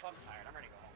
So I'm tired. I'm ready to go home.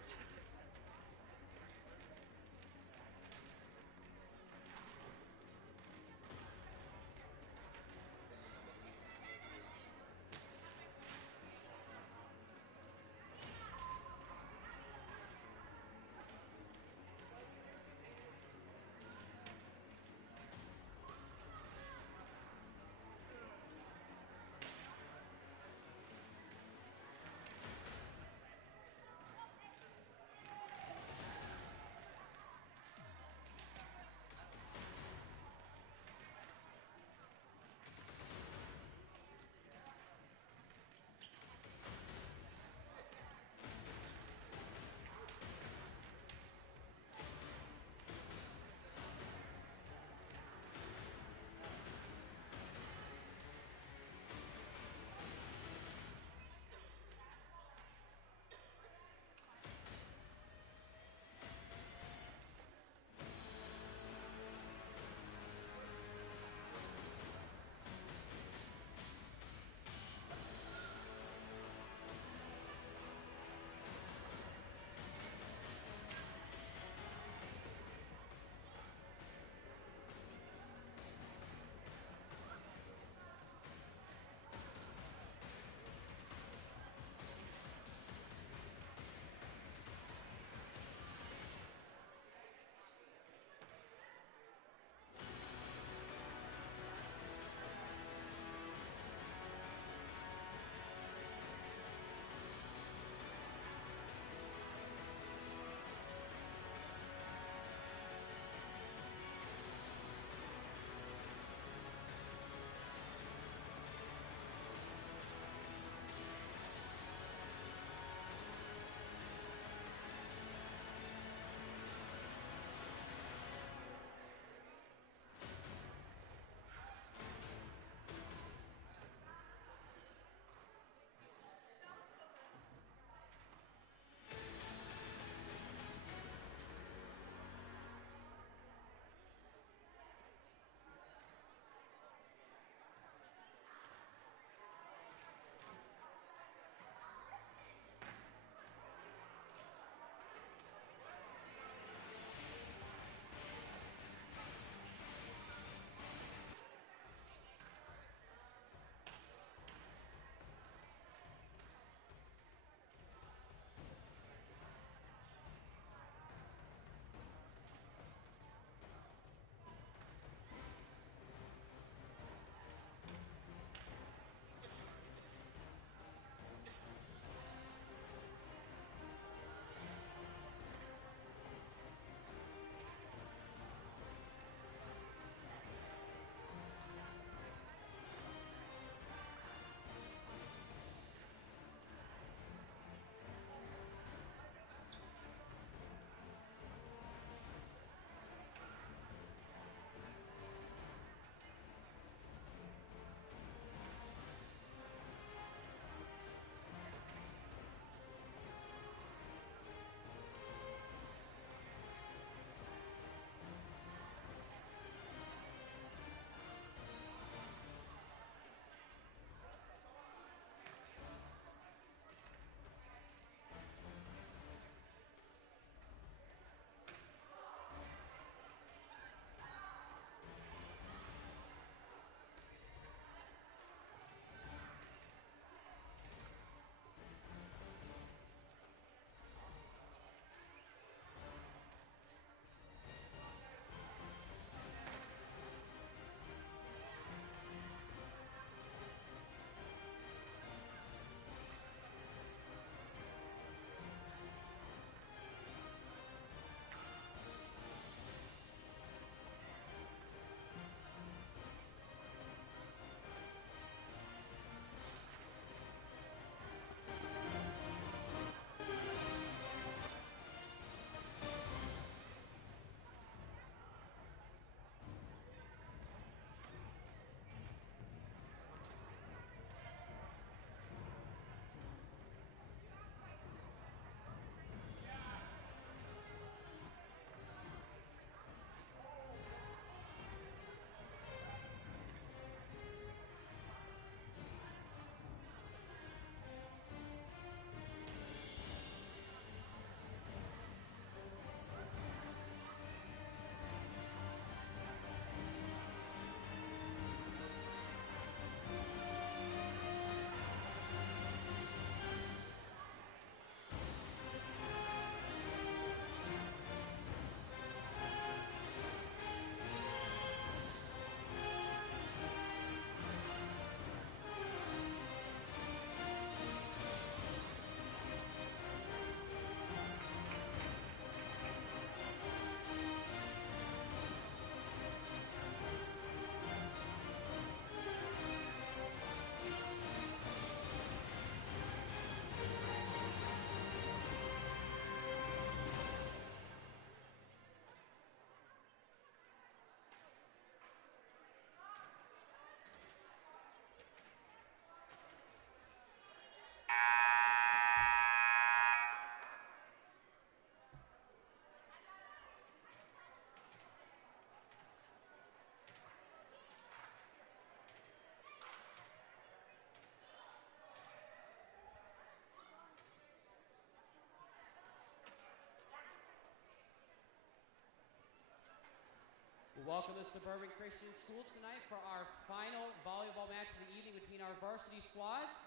welcome the Suburban Christian School tonight for our final volleyball match of the evening between our varsity squads.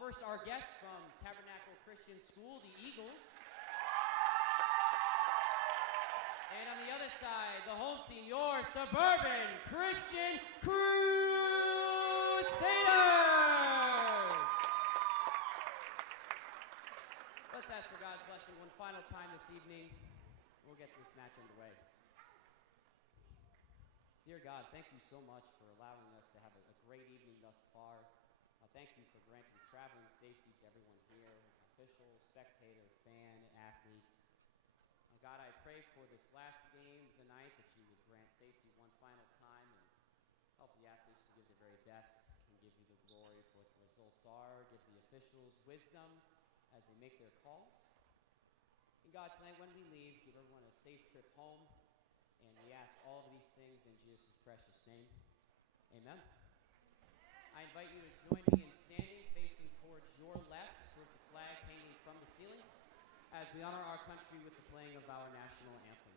First, our guests from Tabernacle Christian School, the Eagles. And on the other side, the home team, your Suburban Christian Crusaders. Let's ask for God's blessing one final time this evening. We'll get this match underway. Dear God, thank you so much for allowing us to have a great evening thus far. Thank you for granting traveling safety to everyone here, official, spectator, fan, athletes. God, I pray for this last game tonight that you would grant safety one final time and help the athletes to give their very best and give you the glory for what the results are. Give the officials wisdom as they make their calls. And God, tonight when we leave, give everyone a safe trip home. And we ask all of these things in Jesus' precious name. Amen. I invite you to join me in standing, facing towards your left, towards the flag hanging from the ceiling, as we honor our country with the playing of our national anthem.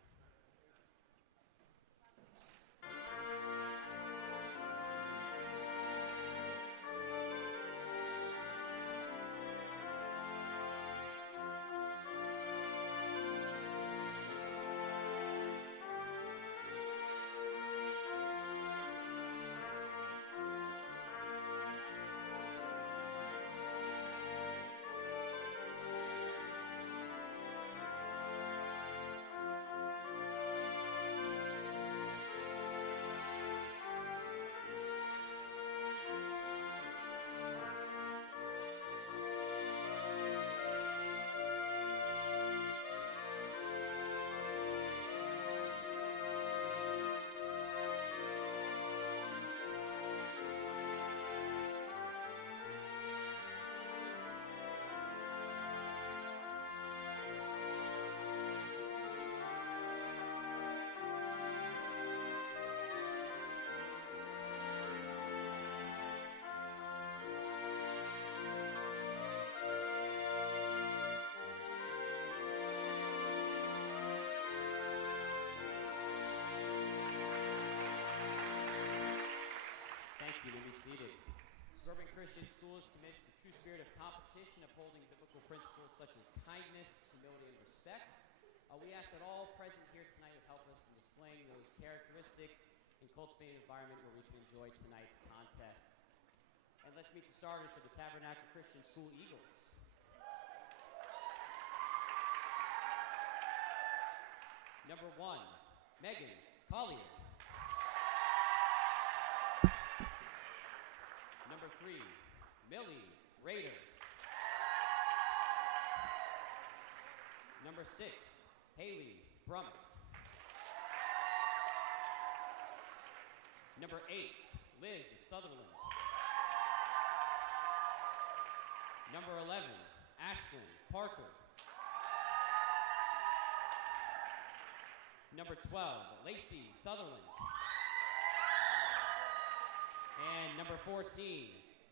Suburban Christian School is committed to the true spirit of competition, upholding biblical principles such as kindness, humility, and respect. We ask that all present here tonight would help us in displaying those characteristics and cultivating an environment where we can enjoy tonight's contests. And let's meet the starters for the Tabernacle Christian School Eagles. Number 1, Megan Collier. Number 3, Millie Rader. Number 6, Haley Brummett. Number 8, Liz Sutherland. Number 11, Ashlyn Parker. Number 12, Lacey Sutherland. And number 14,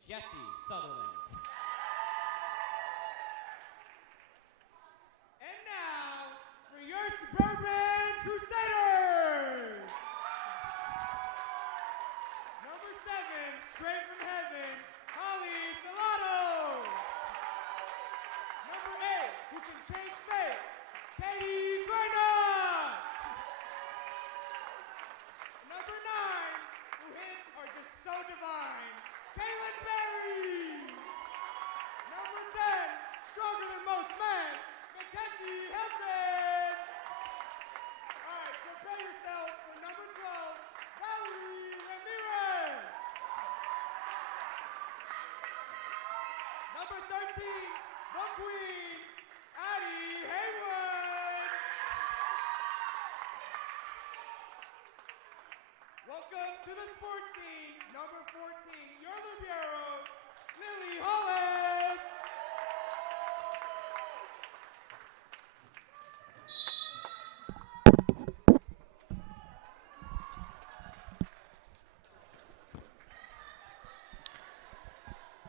Jessie Sutherland. And now, for your Suburban Crusaders! Number 7, straight from heaven, Holly Salado. Number 8, who can change fate, Katie Grenard. Number 9, who hits are just so divine, Kaylin Berry. Number 10, stronger than most men, Mackenzie Hilton. All right, prepare yourselves for number 12, Valerie Ramirez. Number 13, the Queen, Addie Haywood. Welcome to the sports scene, number 14, your libero, Lily Hollis.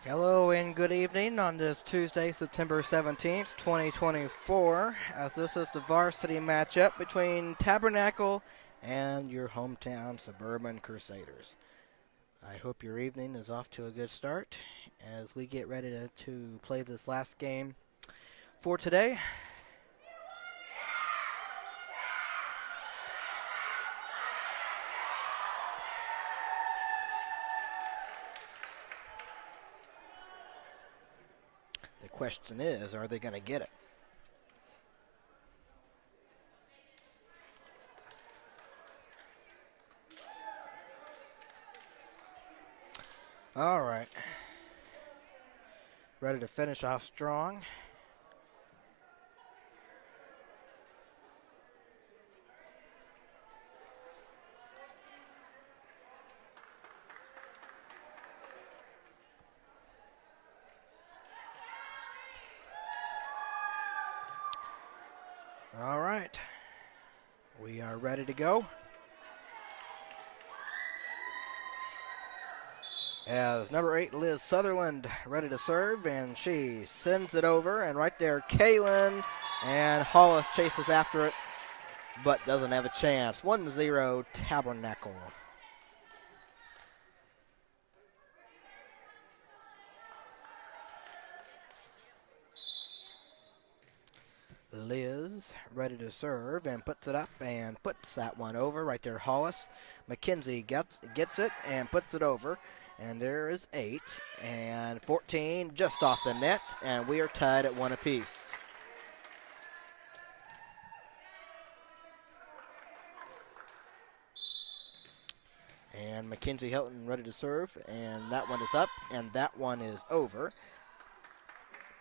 Hello and good evening on this Tuesday, September 17th, 2024, as this is the varsity matchup between Tabernacle and your hometown Suburban Crusaders. I hope your evening is off to a good start as we get ready to play this last game for today. The question is, are they going to get it? All right. Ready to finish off strong. All right. We are ready to go. As number 8, Liz Sutherland, ready to serve, and she sends it over, and right there, Kaylin, and Hollis chases after it, but doesn't have a chance. 1-0 Tabernacle. Liz ready to serve and puts it up and puts that one over. Right there, Hollis. McKenzie gets it and puts it over. And there is 8 and 14 just off the net, and we are tied at 1 apiece. And Mackenzie Hilton ready to serve, and that one is up, and that one is over.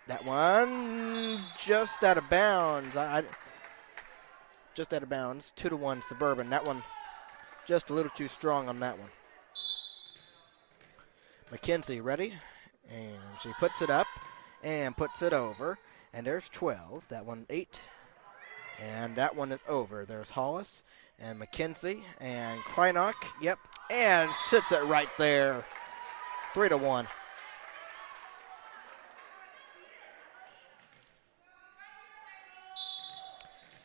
That one just out of bounds. Just out of bounds. 2-1 Suburban. That one just a little too strong on that one. Mackenzie ready, and she puts it up and puts it over. And there's 12. That one 8. And that one is over. There's Hollis and Mackenzie and Kreinock. Yep. And sits it right there. 3-1.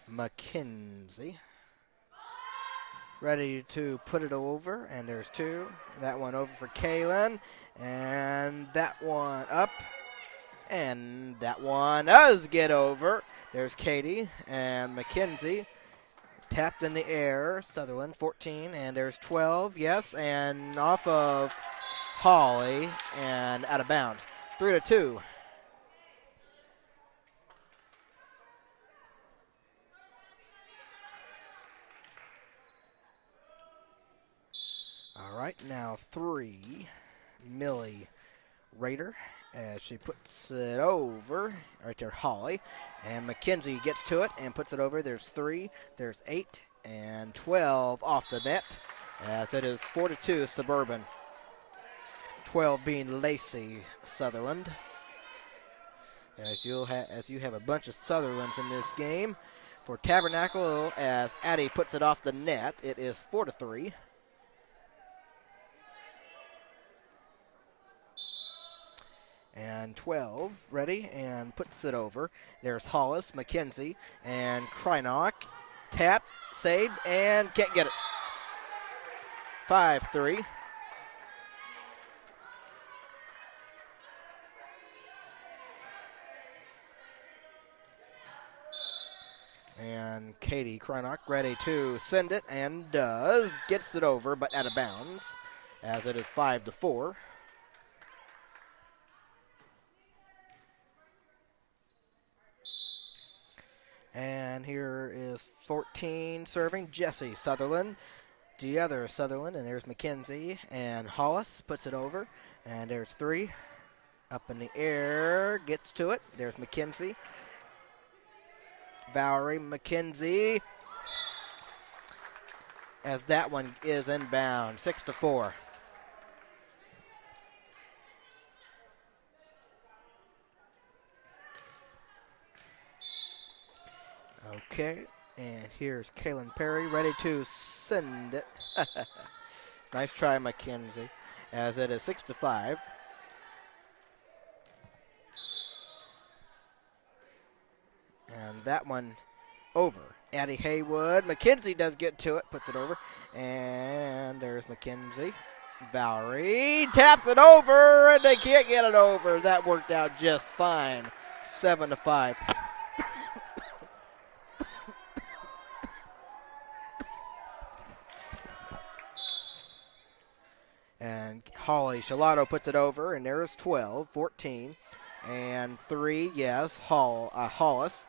Mackenzie ready to put it over, and there's 2. That one over for Kaylin, and that one up, and that one does get over. There's Katie and Mackenzie tapped in the air. Sutherland 14, and there's 12, yes, and off of Holly and out of bounds. 3-2. All right, now 3, Millie Rader, as she puts it over. Right there, Holly. And Mackenzie gets to it and puts it over. There's 3, there's 8, and 12 off the net, as it is 4-2 Suburban. 12 being Lacey Sutherland. As you have a bunch of Sutherlands in this game. For Tabernacle, as Addie puts it off the net, it is 4-3. And 12 ready and puts it over. There's Hollis, Mackenzie, and Kreinock. Tap, saved, and can't get it. 5-3. And Katie Kreinock ready to send it, and does. Gets it over, but out of bounds, as it is 5-4. And here is 14 serving, Jesse Sutherland. The other Sutherland, and there's Mackenzie. And Hollis puts it over. And there's 3. Up in the air, gets to it. There's Mackenzie. Valerie Mackenzie. As that one is inbound, 6-4. Okay, and here's Kaylin Perry ready to send it. Nice try, Mackenzie, as it is 6-5. And that one over. Addie Haywood. McKenzie does get to it, puts it over. And there's McKenzie. Valerie taps it over, and they can't get it over. That worked out just fine. 7-5. And Holly Shalato puts it over, and there's 12, 14, and 3, yes, Hollis,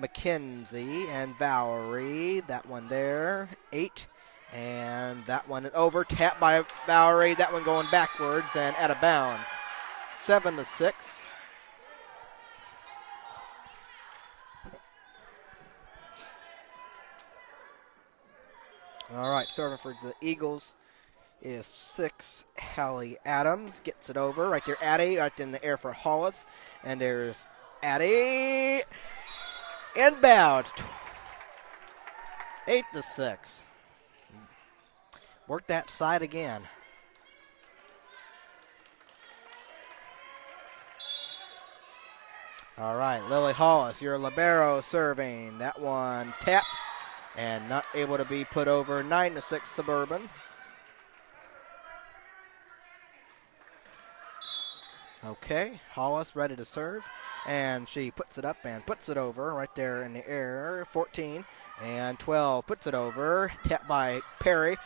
McKenzie, and Valerie, that one there, 8, and that one over, tapped by Valerie, that one going backwards and out of bounds, 7-6. All right, serving for the Eagles is 6, Hallie Adams. Gets it over. Right there, Addie. Right in the air for Hollis. And there's Addie. Inbound. 8-6. Work that side again. All right, Lily Hollis, your libero serving. That one tapped and not able to be put over. 9-6 Suburban. Okay, Hollis ready to serve, and she puts it up and puts it over right there in the air. 14 and 12 puts it over. Tapped by Perry.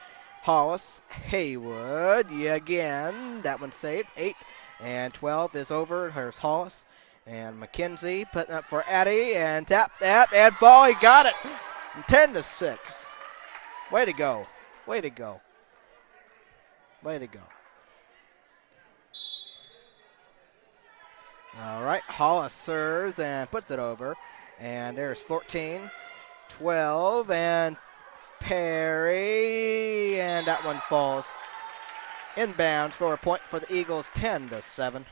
Hollis, Haywood, again. That one saved. 8 and 12 is over. There's Hollis and McKenzie putting up for Addie, and tap that, and Foley got it. 10-6. Way to go. Way to go. Way to go. All right, Hollis serves and puts it over. And there's 14, 12, and Perry. And that one falls. Inbound for a point for the Eagles, 10-7.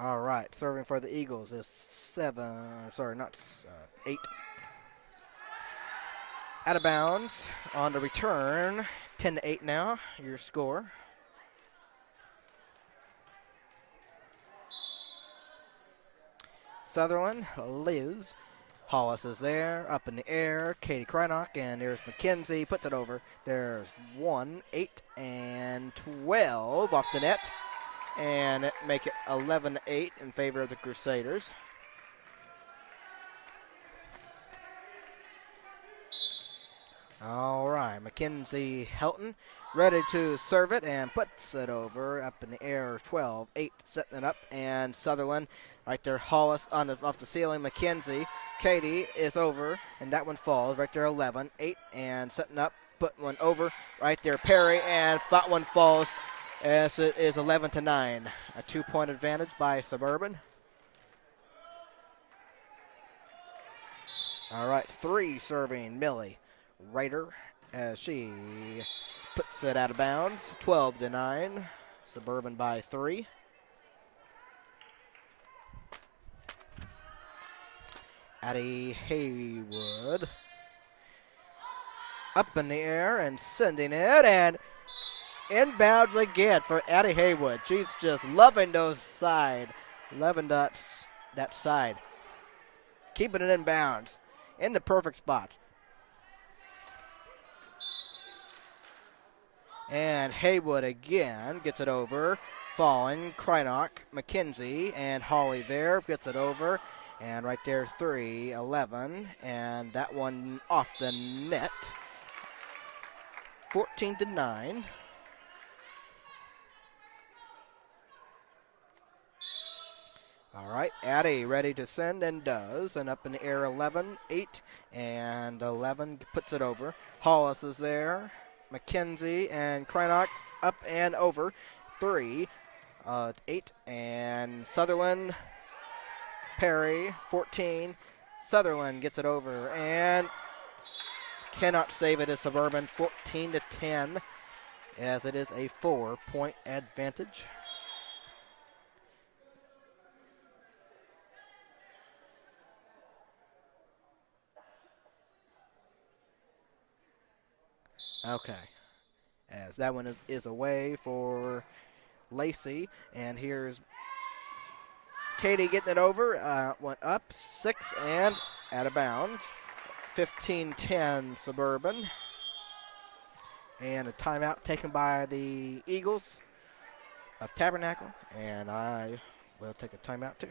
All right, serving for the Eagles is 8. Out of bounds on the return. 10-8 now, your score. Sutherland, Liz. Hollis is there, up in the air. Katie Krynock, and there's McKenzie, puts it over. There's 1, 8, and 12 off the net. And make it 11-8 in favor of the Crusaders. All right, Mackenzie Helton ready to serve it and puts it over up in the air. 12-8 setting it up, and Sutherland right there. Hollis off the ceiling. Mackenzie, Katie is over, and that one falls right there. 11-8 and setting up, put one over right there. Perry, and that one falls as it is 11-9. A 2-point advantage by Suburban. All right, 3 serving Millie Ryder as she puts it out of bounds. 12-9. Suburban by 3. Addie Haywood up in the air and sending it, and inbounds again for Addie Haywood. She's just loving those side. Loving that side. Keeping it in bounds. In the perfect spot. And Haywood again gets it over. Falling, Krynock, McKenzie, and Holly there gets it over. And right there, 3-11. And that one off the net. 14-9. All right, Addie ready to send and does. And up in the air, 11-8. And 11 puts it over. Hollis is there. McKenzie and Krynock up and over. 3-8. And Sutherland, Perry, 14. Sutherland gets it over and cannot save it as Suburban. 14-10 as it is a 4-point advantage. Okay, as that one is away for Lacey, and here's Katie getting it over. Went up 6 and out of bounds. 15-10 Suburban. And a timeout taken by the Eagles of Tabernacle. And I will take a timeout too.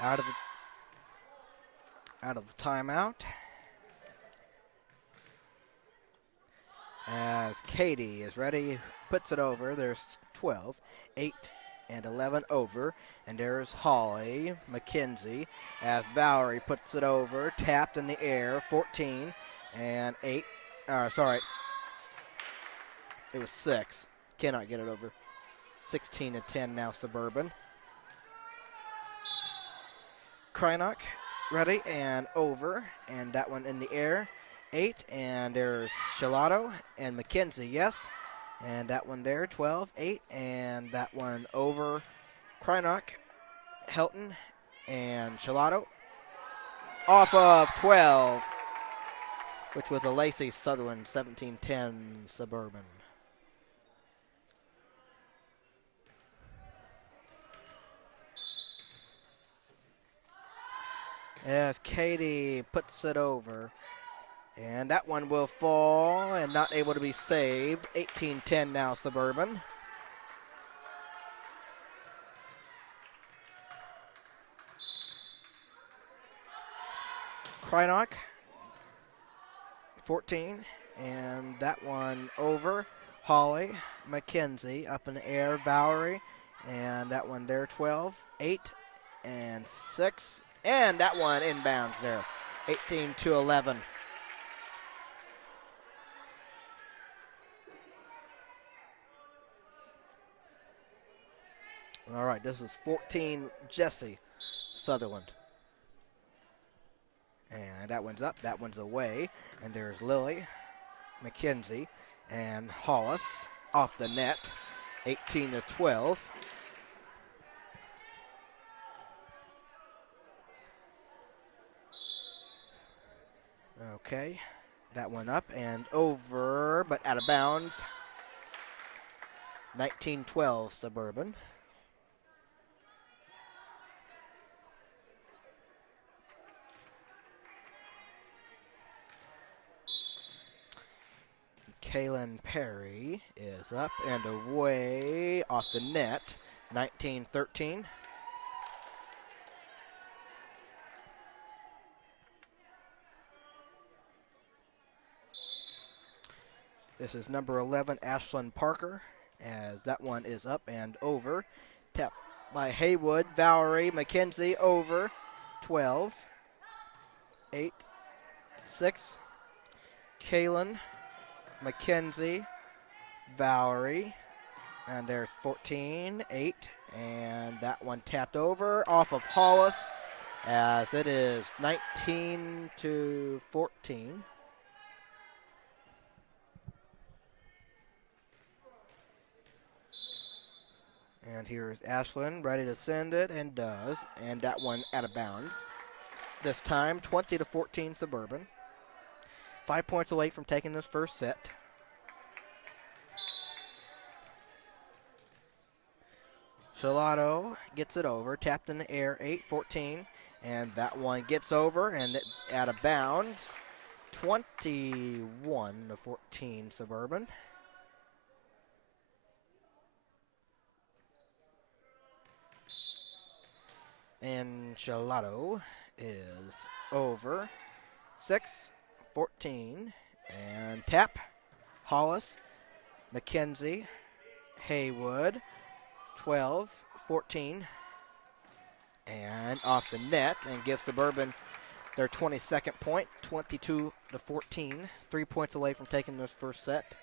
Out of the timeout. As Katie is ready, puts it over. There's 12, 8, and 11 over. And there's Holly McKenzie as Valerie puts it over, tapped in the air, 14 and 8. Sorry, it was 6. Cannot get it over. 16-10 now Suburban. Krynock ready and over, and that one in the air. 8, and there's Shilato and McKenzie, yes. And that one there, 12, 8, and that one over. Krynock, Helton, and Shilato. Off of 12, which was a Lacey Sutherland, 17-10 Suburban. As Katie puts it over. And that one will fall and not able to be saved. 18-10 now Suburban. Krynock, 14. And that one over. Holly McKenzie up in the air. Valerie. And that one there, 12, 8, and 6. And that one inbounds there, 18-11. All right, this is 14, Jesse Sutherland. And that one's up, that one's away. And there's Lily McKenzie and Hollis off the net, 18-12. Okay, that one up and over, but out of bounds. 19-12 Suburban. Kaylin Perry is up and away off the net, 19-13. This is number 11, Ashlyn Parker, as that one is up and over. Tap by Haywood, Valerie McKenzie over, 12, 8, 6. Kaylin McKenzie, Valerie, and there's 14, 8, and that one tapped over off of Hollis, as it is 19-14. And here's Ashlyn ready to send it, and does. And that one out of bounds. This time, 20-14 Suburban. 5 points away from taking this first set. Shilato gets it over, tapped in the air, 8-14. And that one gets over, and it's out of bounds. 21-14 Suburban. Enchilado is over. 6-14. And tap. Hollis, McKenzie, Haywood. 12-14. And off the net and gives Suburban their 22nd point, 22-14. 3 points away from taking this first set.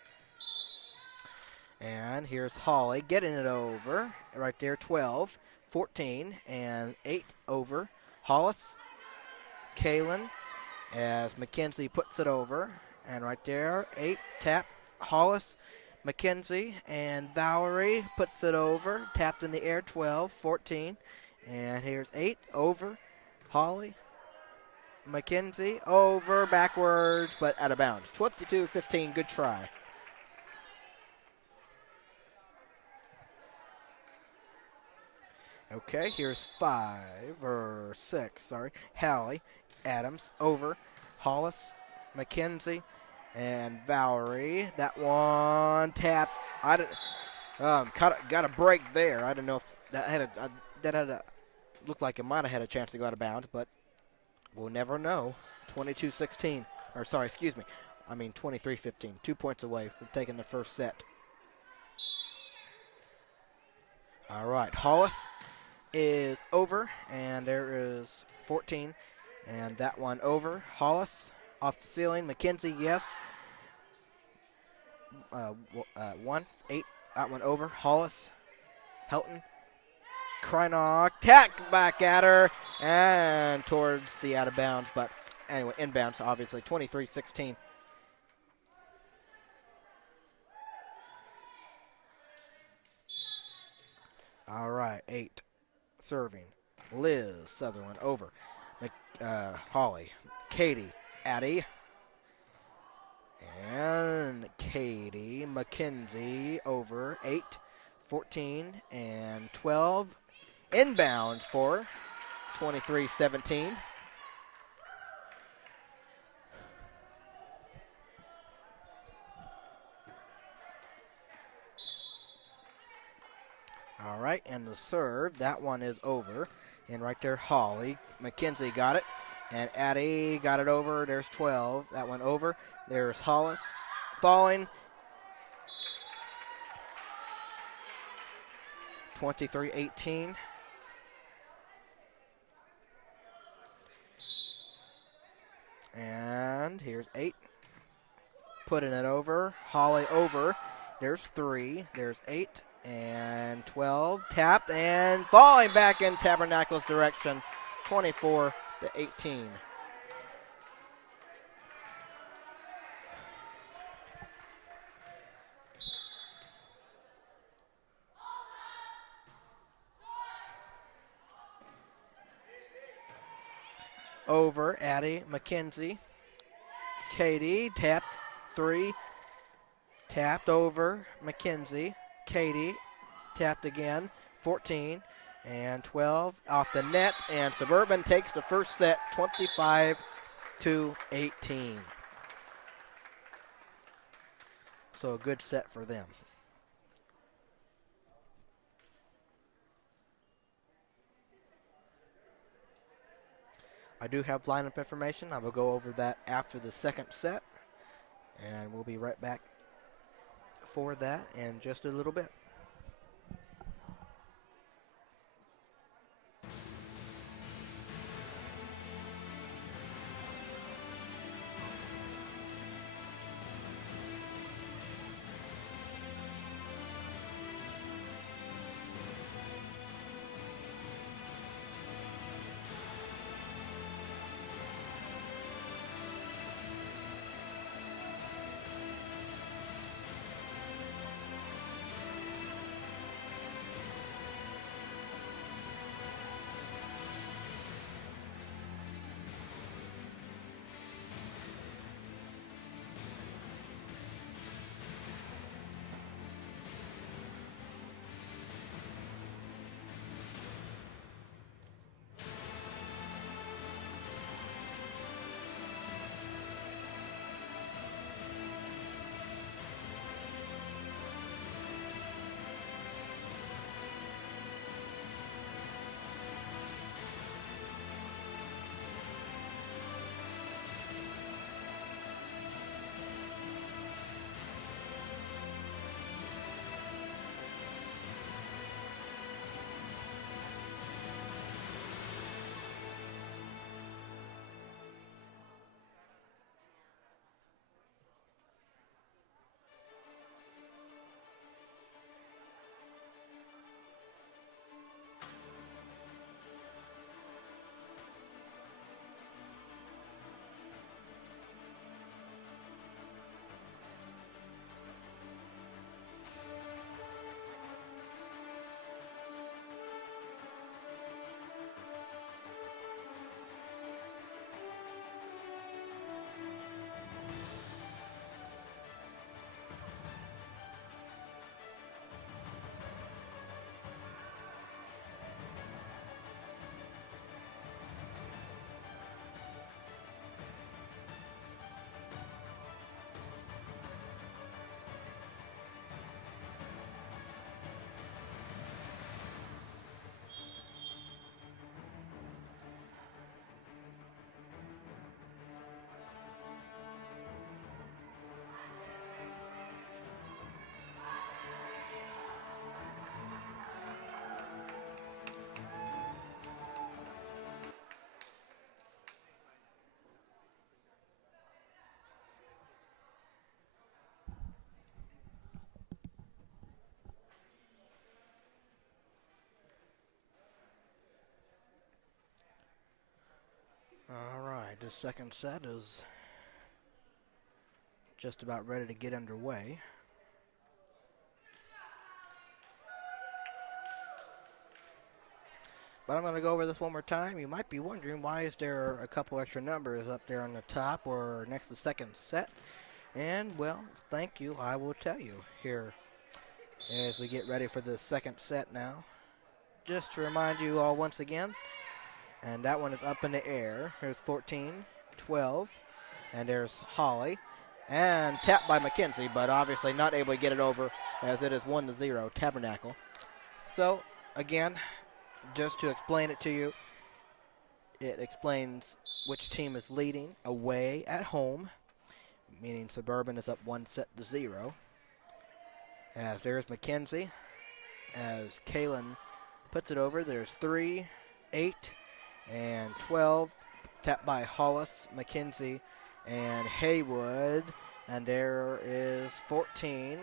And here's Holly getting it over right there, 12-14 and 8 over. Hollis, Kalen, as McKenzie puts it over. And right there, 8, tap, Hollis, McKenzie, and Valerie puts it over. Tapped in the air, 12-14. And here's 8 over. Holly, McKenzie, over, backwards, but out of bounds. 22-15, good try. Okay, here's 6. Hallie, Adams, over. Hollis, McKenzie, and Valerie. That one tapped. Got a break there. I don't know if that had looked like it might have had a chance to go out of bounds, but we'll never know. 23-15. 2 points away from taking the first set. All right, Hollis is over, and there is 14, and that one over. Hollis off the ceiling. McKenzie, yes. 1-8. That one over. Hollis, Helton, Kreinock, tack back at her, and towards the out of bounds, but anyway, inbounds, obviously. 23-16. All right, 8 serving. Liz Sutherland over. Holly, Katie, Addie, and Katie McKenzie over. 8-14 and 12. Inbound for 23-17. All right, and the serve, that one is over. And right there, Holly. McKenzie got it. And Addie got it over. There's 12. That one over. There's Hollis falling. 23-18. And here's 8. Putting it over. Holly over. There's 3. There's 8. And 12, tapped and falling back in Tabernacle's direction, 24-18. Over, Addie, McKenzie, Katie, tapped, 3, tapped over, McKenzie, Katie, tapped again, 14 and 12 off the net, and Suburban takes the first set, 25-18. So a good set for them. I do have lineup information. I will go over that after the second set, and we'll be right back for that in just a little bit. the second set is just about ready to get underway. But I'm going to go over this one more time. You might be wondering, why is there a couple extra numbers up there on the top or next to the second set? And, well, thank you. I will tell you here as we get ready for the second set now. Just to remind you all once again, and that one is up in the air. Here's 14, 12, and there's Holly. And tapped by McKenzie, but obviously not able to get it over as it is 1-0, Tabernacle. So, again, just to explain it to you, it explains which team is leading away at home, meaning Suburban is up 1-0. As there's McKenzie, as Kaylin puts it over, there's 3, 8, and 12, tapped by Hollis, McKenzie, and Haywood, and there is 14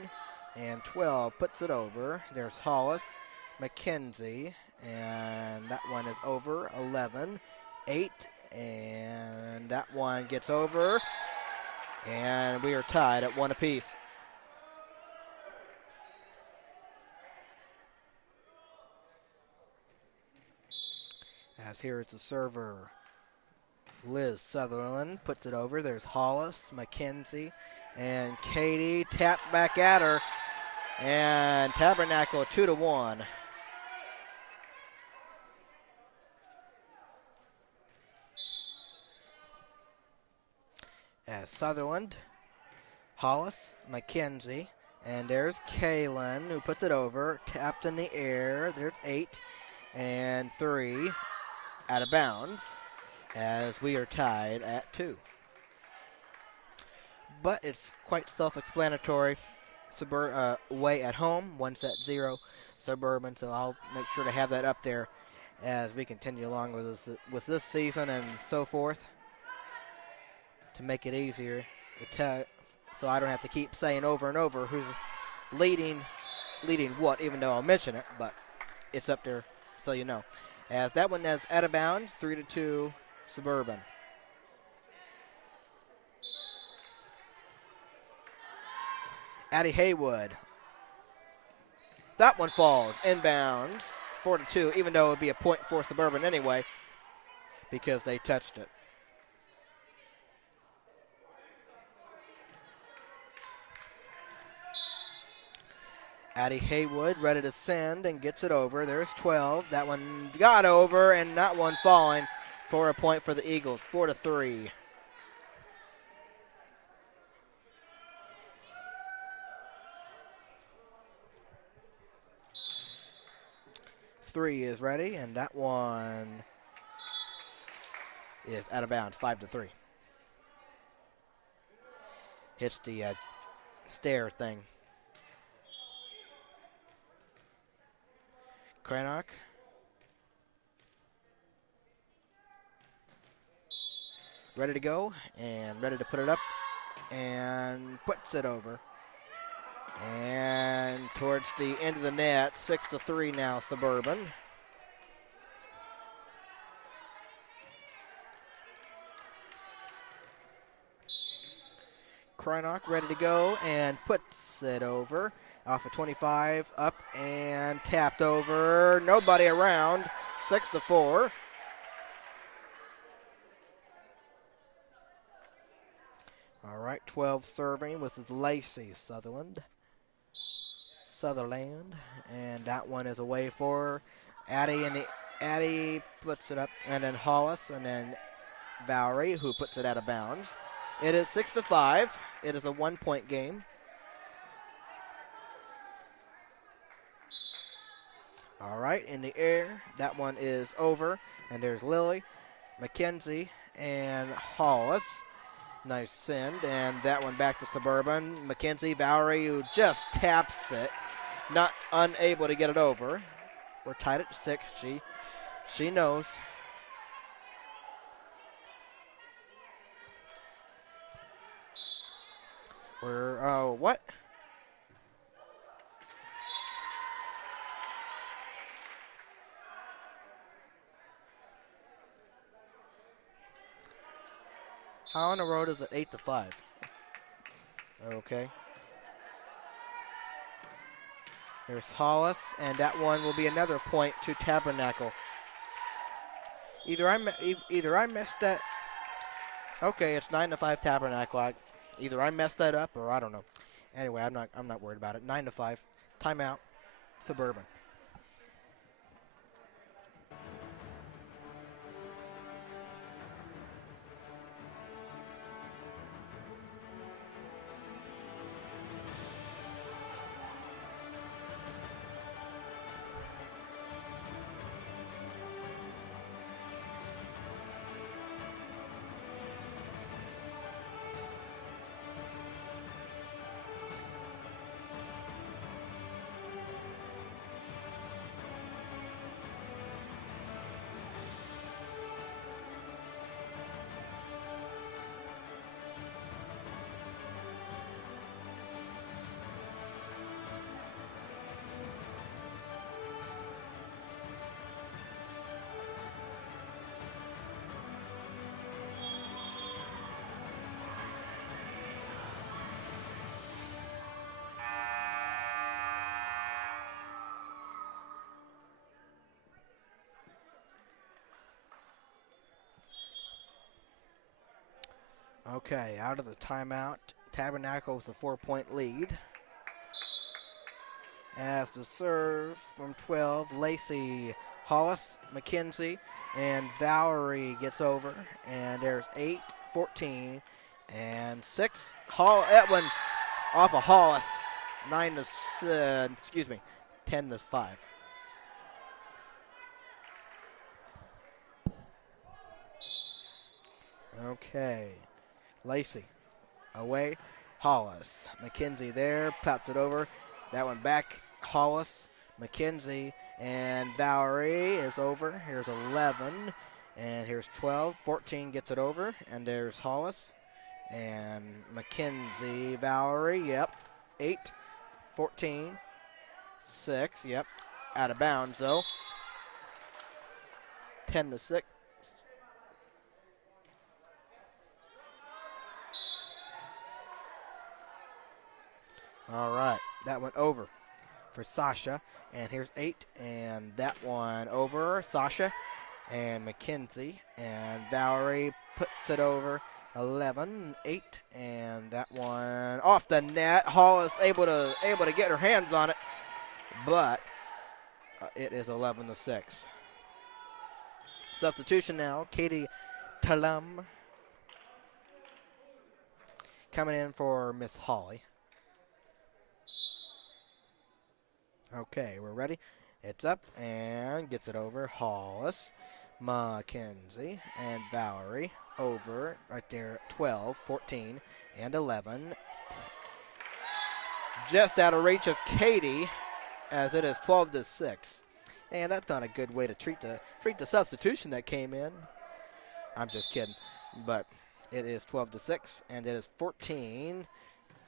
and 12, puts it over. There's Hollis, McKenzie, and that one is over. 11, 8, and that one gets over, and we are tied at 1 apiece. As here is the server, Liz Sutherland puts it over. There's Hollis, McKenzie, and Katie tapped back at her. And Tabernacle 2-1. As Sutherland, Hollis, McKenzie, and there's Kaylin who puts it over. Tapped in the air. There's 8 and 3 out of bounds, as we are tied at 2. But it's quite self-explanatory. Away at home, 1-0, Suburban, so I'll make sure to have that up there as we continue along with this season and so forth, to make it easier so I don't have to keep saying over and over who's leading what, even though I'll mention it, but it's up there so you know. As that one is out of bounds, 3-2 Suburban. Addie Haywood. That one falls inbounds, 4-2, even though it would be a point for Suburban anyway, because they touched it. Addie Haywood ready to send and gets it over. There's 12. That one got over, and that one falling for a point for the Eagles, 4-3. Three is ready, and that one is out of bounds, 5-3. Hits the stair thing. Cranach. Ready to go and ready to put it up and puts it over. And towards the end of the net, 6-3 now, Suburban. Cranach ready to go and puts it over. Off of 25, up and tapped over. Nobody around, 6-4. All right, 12 serving. This is Lacey Sutherland. And that one is away for Addie, and Addie puts it up, and then Hollis, and then Valerie, who puts it out of bounds. It is 6-5. It is a 1-point game. All right, in the air, that one is over, and there's Lily, McKenzie, and Hollis. Nice send, and that one back to Suburban. McKenzie, Valerie, who just taps it, not unable to get it over. We're tied at 6. She knows. What? How in a row is it 8-5? Okay. There's Hollis, and that one will be another point to Tabernacle. Either I messed that. Okay, it's 9-5 Tabernacle. Either I messed that up or I don't know. Anyway, I'm not worried about it. 9-5. Timeout. Suburban. Okay, out of the timeout, Tabernacle with a 4-point lead. As the serve from 12, Lacey, Hollis, McKenzie, and Valerie gets over. And there's 8, 14, and 6. That one off of Hollis, 10-5. Okay. Lacey, away, Hollis. McKenzie there, pops it over. That one back, Hollis, McKenzie, and Valerie is over. Here's 11, and here's 12. 14 gets it over, and there's Hollis. And McKenzie, Valerie, yep. 8, 14, 6, yep. Out of bounds, though. 10-6. All right, that went over for Sasha. And here's 8, and that one over, Sasha and McKenzie. And Valerie puts it over, 11, 8, and that one off the net. Hollis able to get her hands on it, but it is 11-6. Substitution now, Katie Talum coming in for Miss Holly. Okay, we're ready. It's up and gets it over. Hollis, McKenzie, and Valerie over right there. 12, 14, and 11. Just out of reach of Katie, as it is 12-6. And that's not a good way to treat the substitution that came in. I'm just kidding, but it is 12-6, and it is 14.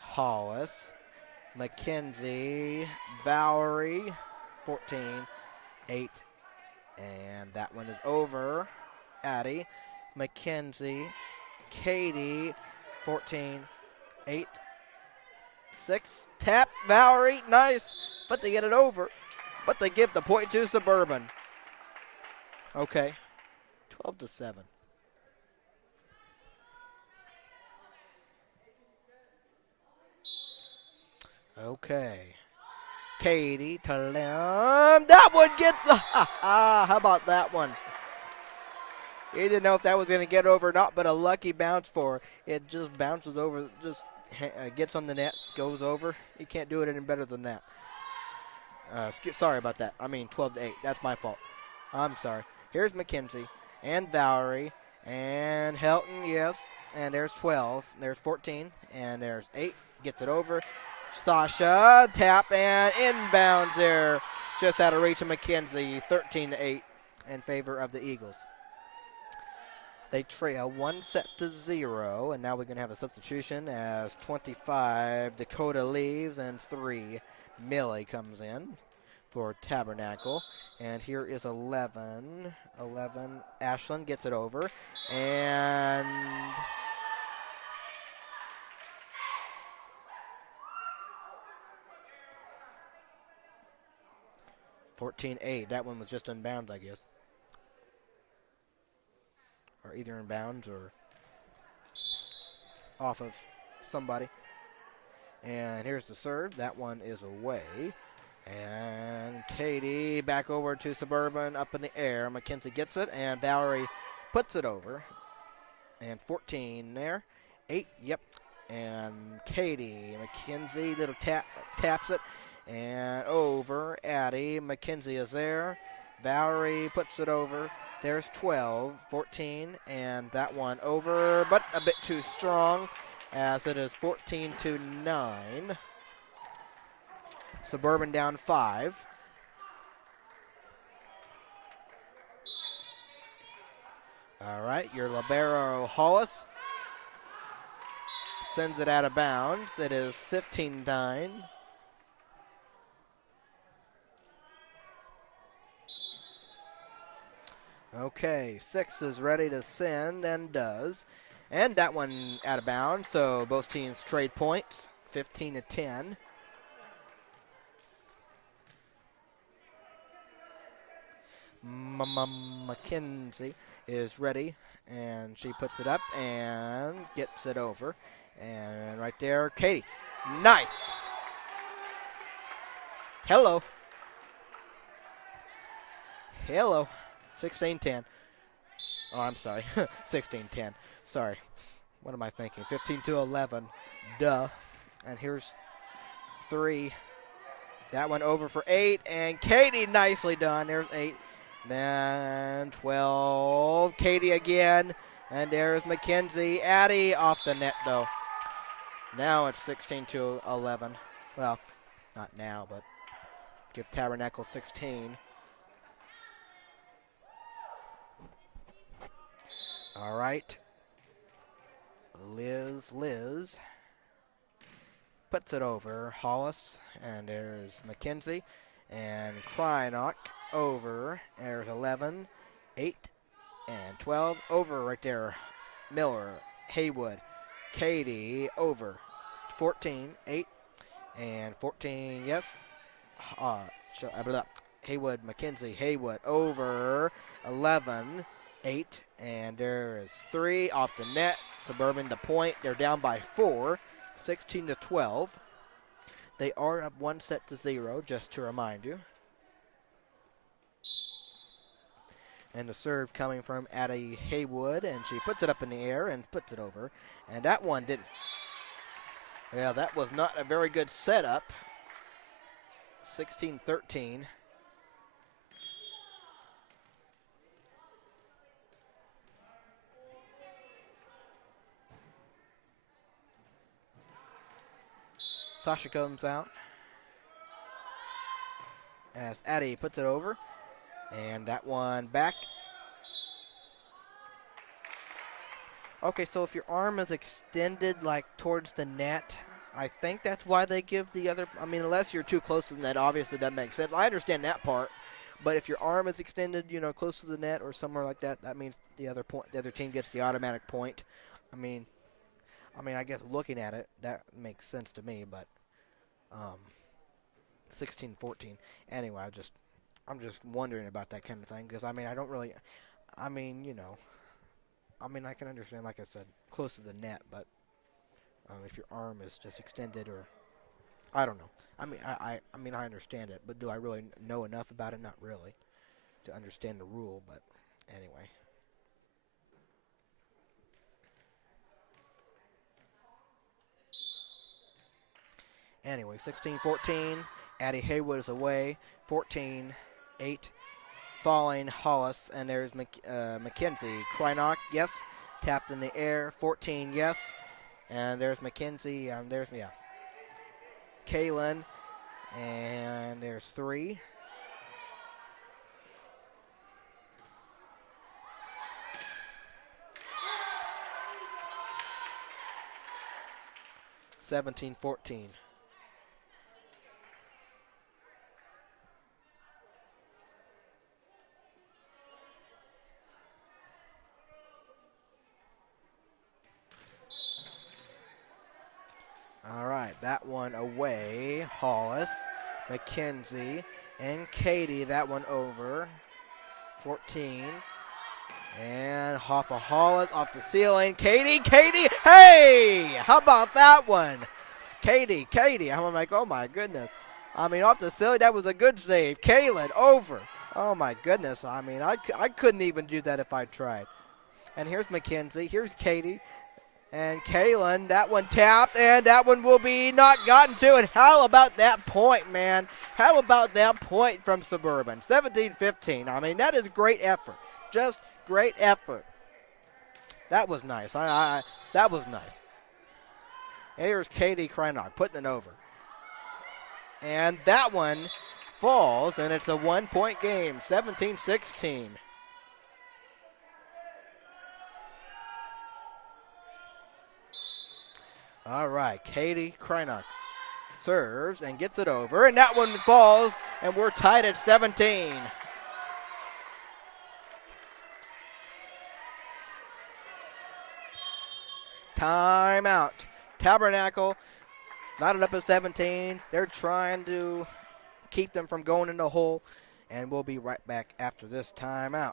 Hollis, McKenzie, Valerie, 14, 8, and that one is over. Addie, McKenzie, Katie, 14, 8, 6. Tap, Valerie, nice, but they get it over. But they give the point to Suburban. Okay, 12-7. Okay. Katie Talem. That one gets how about that one? He didn't know if that was going to get over or not, but a lucky bounce for it. Just bounces over, just gets on the net, goes over. You can't do it any better than that. Sorry about that. I mean 12-8. That's my fault. I'm sorry. Here's McKenzie and Valerie and Helton, yes. And there's 12. There's 14. And there's 8. Gets it over. Sasha, tap, and inbounds there. Just out of reach of McKenzie, 13-8 in favor of the Eagles. They trail 1-0, and now we're going to have a substitution as 25, Dakota leaves, and 3, Millie comes in for Tabernacle. And here is 11, Ashlyn gets it over, and 14-8. That one was just in bounds, I guess. Or either in bounds or off of somebody. And here's the serve. That one is away. And Katie back over to Suburban, up in the air. McKenzie gets it, and Valerie puts it over. And 14 there. 8, yep. And Katie, McKenzie, little taps it. And over, Addie. McKenzie is there. Valerie puts it over. There's 12, 14, and that one over, but a bit too strong, as it is 14-9. Suburban down 5. All right, your libero Hollis sends it out of bounds. It is 15-9. Okay, 6 is ready to send and does. And that one out of bounds, so both teams trade points, 15-10. McKenzie is ready, and she puts it up and gets it over. And right there, Katie, nice. Hello. 16-10. Oh, I'm sorry. 16-10. Sorry. What am I thinking? 15-11. Duh. And here's 3. That one over for 8. And Katie, nicely done. There's 8. Then 12. Katie again. And there's McKenzie. Addie off the net, though. Now it's 16-11. Well, not now, but give Tabernacle 16. All right. Liz puts it over Hollis, and there's McKenzie, and Krynock over. There's 11, 8, and 12 over right there. Miller, Haywood, Katie over. 14, 8, and 14, yes. Haywood, McKenzie, Haywood over. 11, 8, and there is 3 off the net. Suburban the point. They're down by 4, 16-12. They are up 1-0, just to remind you. And the serve coming from Addie Haywood, and she puts it up in the air and puts it over. And that one didn't. Yeah, that was not a very good setup. 16-13. Sasha comes out as Addie puts it over. And that one back. Okay, so if your arm is extended like towards the net, I think that's why they give the other. I mean, unless you're too close to the net, obviously that makes sense. I understand that part. But if your arm is extended, close to the net or somewhere like that, that means the other team gets the automatic point. I mean, I guess looking at it, that makes sense to me, but 16-14. Anyway, I'm just wondering about that kind of thing because, I don't really, I can understand, like I said, close to the net, but if your arm is just extended or, I don't know. I understand it, but do I really know enough about it? Not really to understand the rule, but anyway. Anyway, 16-14. Addie Haywood is away. 14-8. Falling Hollis. And there's McKenzie. Krynock, yes. Tapped in the air. 14, yes. And there's McKenzie. Kaylin. And there's 3. $17-14. All right, that one away. Hollis, McKenzie, And Katie, that one over. 14. And Hoffa Hollis off the ceiling. Katie, hey! How about that one? Katie. I'm like, oh my goodness. I mean, off the ceiling, that was a good save. Kaylin, over. Oh my goodness. I mean, I couldn't even do that if I tried. And here's Mackenzie. Here's Katie. And Kaylin, that one tapped, and that one will be not gotten to. And how about that point, man? How about that point from Suburban? 17-15. I mean, that is great effort. Just great effort. That was nice. That was nice. And here's Katie Kreinock putting it over. And that one falls, and it's a 1-point game, 17-16. All right, Katie Kreinock serves and gets it over, and that one falls, and we're tied at 17. Timeout. Tabernacle knotted up at 17. They're trying to keep them from going in the hole, and we'll be right back after this timeout.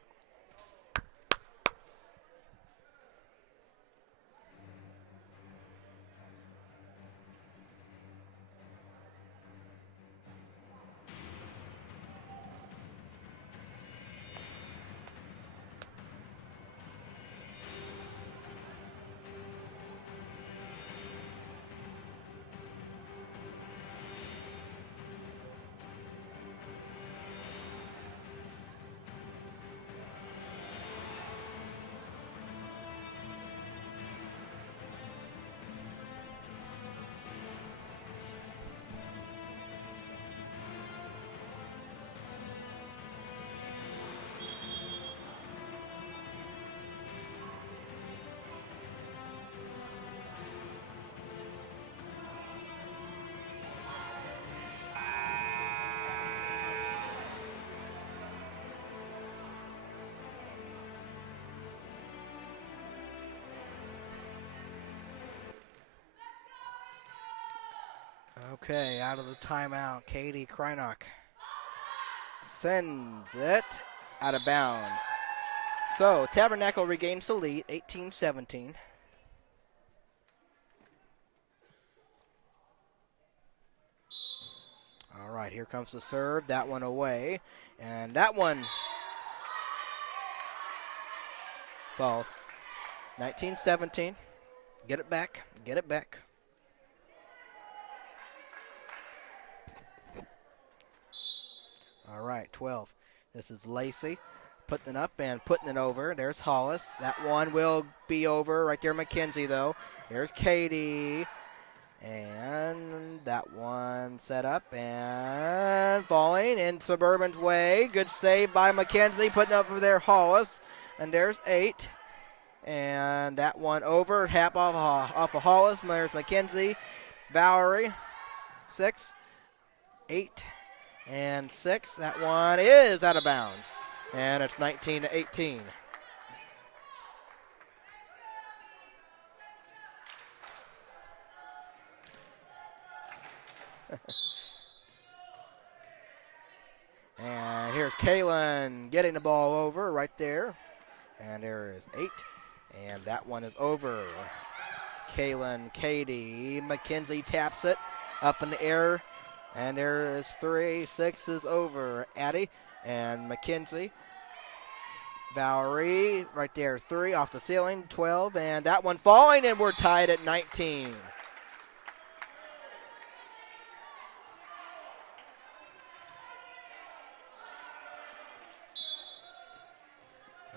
Okay, out of the timeout, Katie Kreinock sends it out of bounds. So, Tabernacle regains the lead, 18-17. All right, here comes the serve. That one away. And that one falls. 19-17. Get it back. All right, 12. This is Lacey putting it up and putting it over. There's Hollis. That one will be over. Right there, Mackenzie, though. There's Katie. And that one set up and falling in Suburban's way. Good save by Mackenzie. Putting up for there, Hollis. And there's 8. And that one over. Half off of Hollis. There's Mackenzie. Valerie. 6. 8. And 6. That one is out of bounds. And it's 19-18. And here's Kaylin getting the ball over right there. And there is 8. And that one is over. Kaylin, Katie, Mackenzie taps it up in the air. And there is 3. 6 is over. Addie and Mackenzie. Valerie right there, 3 off the ceiling, 12. And that one falling, and we're tied at 19.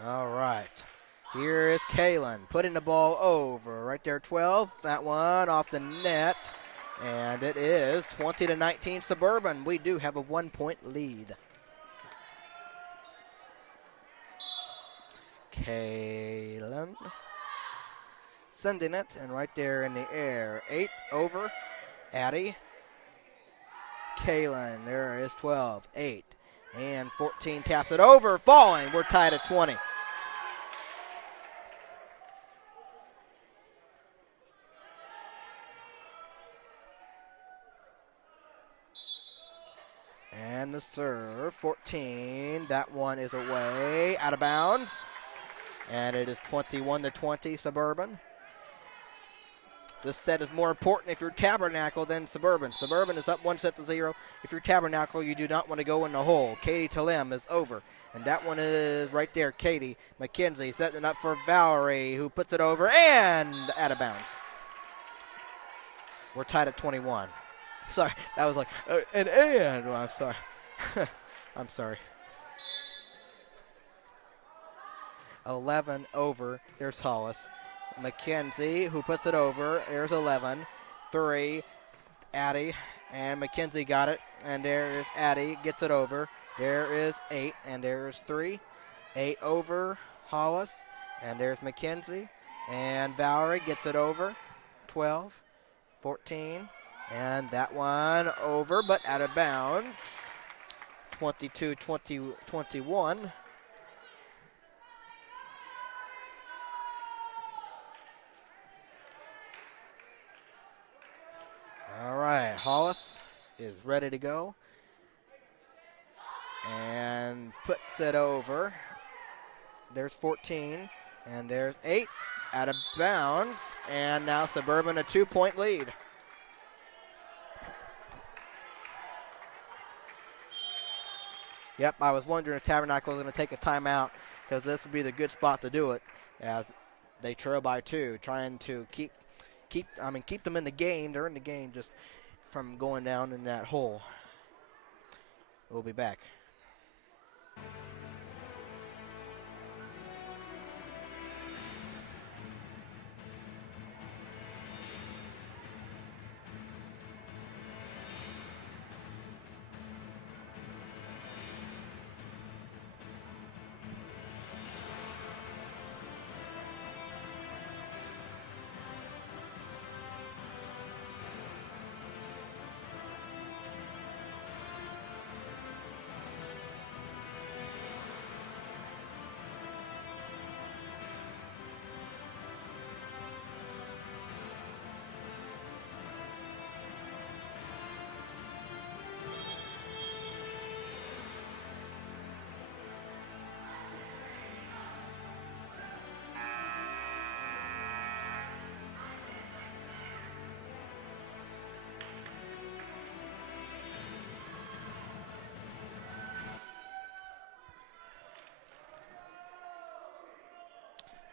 All right. Here is Kaylin putting the ball over. Right there, 12. That one off the net. And it is 20-19 Suburban. We do have a 1-point lead. Kaylin sending it. And right there in the air. 8 over. Addie. Kaylin. There is 12. 8. And 14 taps it over. Falling. We're tied at 20. And the serve, 14. That one is away, out of bounds. And it is 21-20 Suburban. This set is more important if you're Tabernacle than Suburban. Suburban is up 1-0. If you're Tabernacle, you do not want to go in the hole. Katie Talem is over. And that one is right there. Katie McKenzie setting it up for Valerie, who puts it over and out of bounds. We're tied at 21. Sorry, that was like, and oh, I'm sorry. I'm sorry. 11 over. There's Hollis. McKenzie, who puts it over. There's 11. 3. Addie. And McKenzie got it. And there is Addie. Gets it over. There is 8. And there's 3. 8 over Hollis. And there's McKenzie. And Valerie gets it over. 12. 14. And that one over, but out of bounds. 22-21. All right, Hollis is ready to go. And puts it over. There's 14, and there's 8 out of bounds. And now Suburban a 2-point lead. Yep, I was wondering if Tabernacle was going to take a timeout because this would be the good spot to do it as they trail by 2, trying to keep them in the game. They're in the game just from going down in that hole. We'll be back.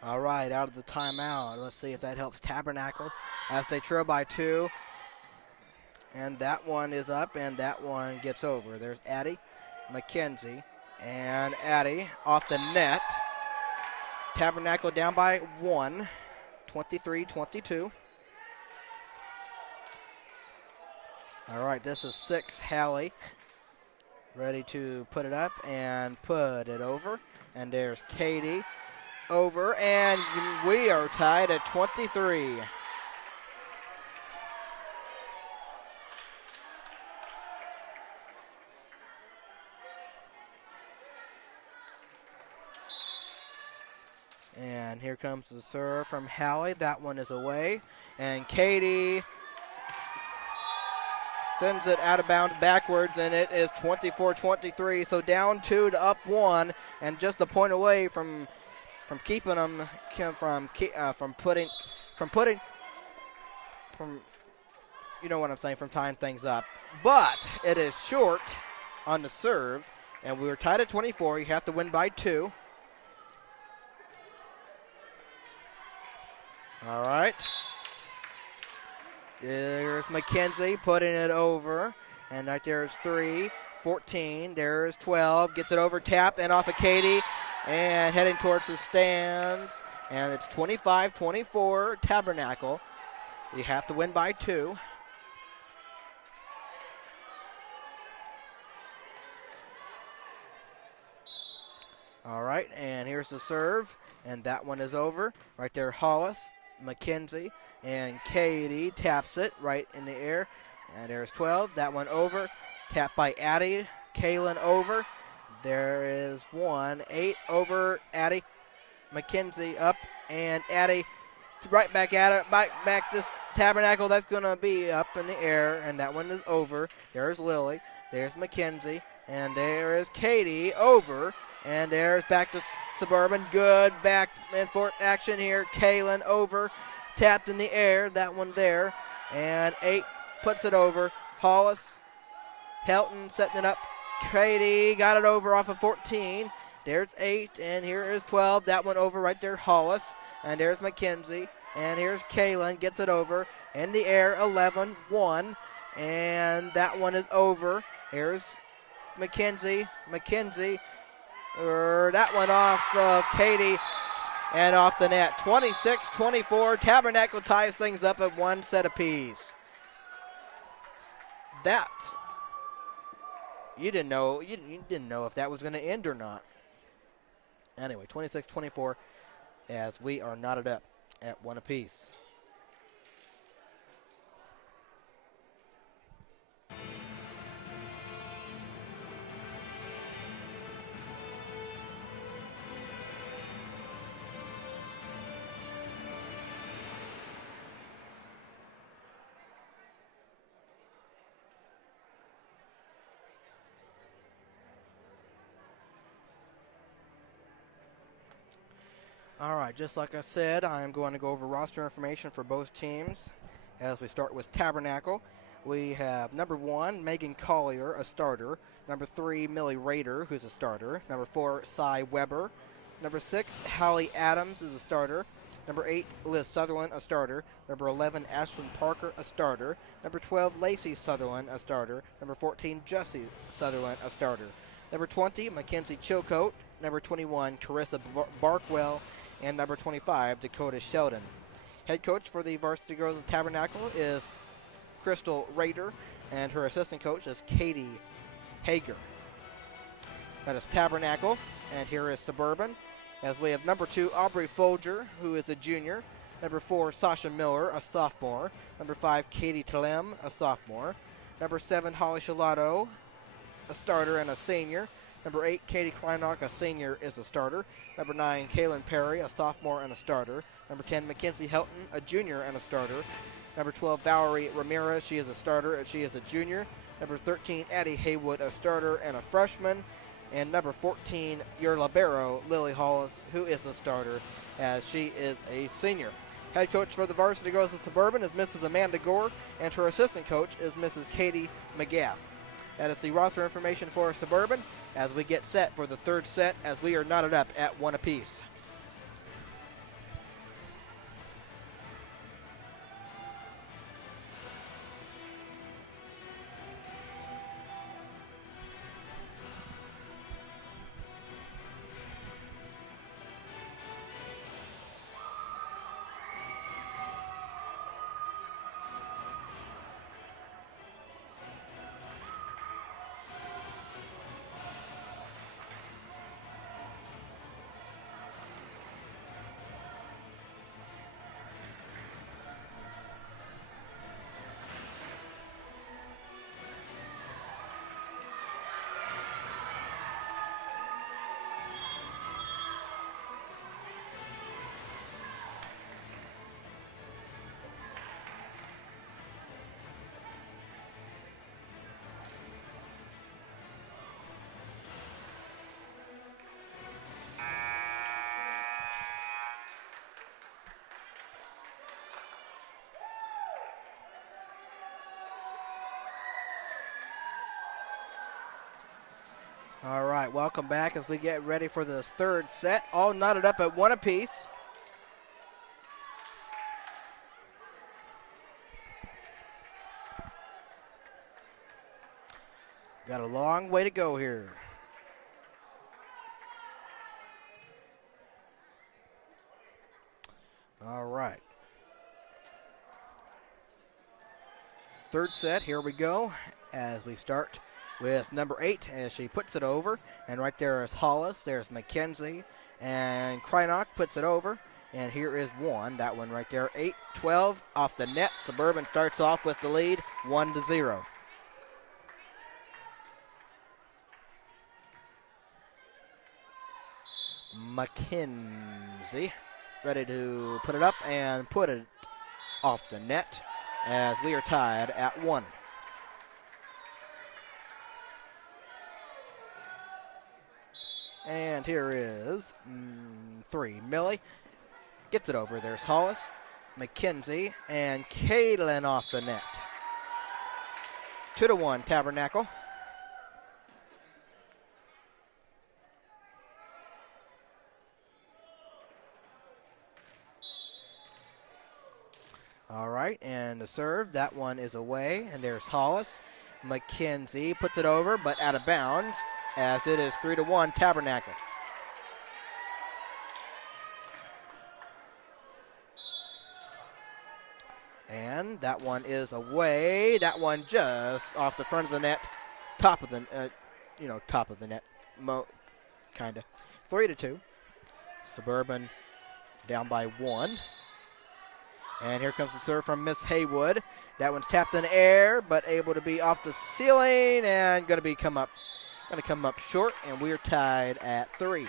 All right, out of the timeout. Let's see if that helps Tabernacle as they trail by 2. And that one is up, and that one gets over. There's Addie McKenzie, and Addie off the net. Tabernacle down by 1, 23-22. All right, this is 6, Hallie. Ready to put it up and put it over. And there's Katie. Over, and we are tied at 23. And here comes the serve from Hallie. That one is away. And Katie sends it out of bounds backwards, and it is 24-23. So down 2 to up 1, and just a point away from keeping them from you know what I'm saying, from tying things up. But it is short on the serve, and we were tied at 24. You have to win by 2. All right. There's McKenzie putting it over, and right there's 3, 14. There's 12, gets it over, tapped, and off of Katie. And heading towards the stands. And it's 25-24 Tabernacle. You have to win by 2. All right, and here's the serve. And that one is over. Right there, Hollis, McKenzie, and Katie taps it right in the air. And there's 12. That one over. Tapped by Addie. Kaylin over. There is 1, 8 over Addie. McKenzie up, and Addie right back at it. Back this Tabernacle, that's going to be up in the air, and that one is over. There's Lily. There's McKenzie. And there is Katie over. And there's back to Suburban. Good back and forth action here. Kaylin over. Tapped in the air. That one there. And 8 puts it over. Hollis. Helton setting it up. Katie got it over off of 14. There's 8. And here is 12. That one over right there. Hollis. And there's Mackenzie. And here's Kaylin. Gets it over. In the air. 11. 1. And that one is over. Here's Mackenzie. That one off of Katie and off the net. 26-24. Tabernacle ties things up at 1 set apiece. That you didn't know if that was going to end or not. Anyway, 26-24 as we are knotted up at 1 apiece. All right, just like I said, I'm going to go over roster information for both teams as we start with Tabernacle. We have number 1, Megan Collier, a starter. Number 3, Millie Rader, who's a starter. Number 4, Cy Weber. Number 6, Hallie Adams is a starter. Number 8, Liz Sutherland, a starter. Number 11, Ashlyn Parker, a starter. Number 12, Lacey Sutherland, a starter. Number 14, Jessie Sutherland, a starter. Number 20, Mackenzie Chilcote. Number 21, Carissa Barkwell. And number 25, Dakota Sheldon. Head coach for the Varsity Girls of Tabernacle is Crystal Rader, and her assistant coach is Katie Hager. That is Tabernacle, and here is Suburban, as we have number 2, Aubrey Folger, who is a junior. Number 4, Sasha Miller, a sophomore. Number 5, Katie Talem, a sophomore. Number 7, Holly Shalato, a starter and a senior. Number 8, Katie Kleinock, a senior, is a starter. Number 9, Kaylin Perry, a sophomore and a starter. Number 10, Mackenzie Helton, a junior and a starter. Number 12, Valerie Ramirez, she is a starter and she is a junior. Number 13, Addie Haywood, a starter and a freshman. And number 14, your libero, Lily Hollis, who is a starter, as she is a senior. Head coach for the Varsity Girls of Suburban is Mrs. Amanda Gore, and her assistant coach is Mrs. Katie McGath. That is the roster information for Suburban as we get set for the third set as we are knotted up at 1 apiece. All right, welcome back as we get ready for this third set. All knotted up at 1 apiece. Got a long way to go here. All right. Third set, here we go as we start with number 8 as she puts it over. And right there is Hollis. There's Mackenzie. And Kreinock puts it over. And here is 1. That one right there. 8-12 off the net. Suburban starts off with the lead, 1-0. Mackenzie ready to put it up and put it off the net as we are tied at 1. and here is 3. Millie gets it over. There's Hollis, McKenzie, and Caitlin off the net. 2-1 Tabernacle. All right, and the serve, that one is away, and there's Hollis. McKenzie puts it over, but out of bounds, as it is 3-1 Tabernacle. And that one is away. That one just off the front of the net, top of the net, kind of. 3-2. Suburban down by 1. And here comes the serve from Miss Haywood. That one's tapped in the air, but able to be off the ceiling and going to come up short, and we're tied at 3.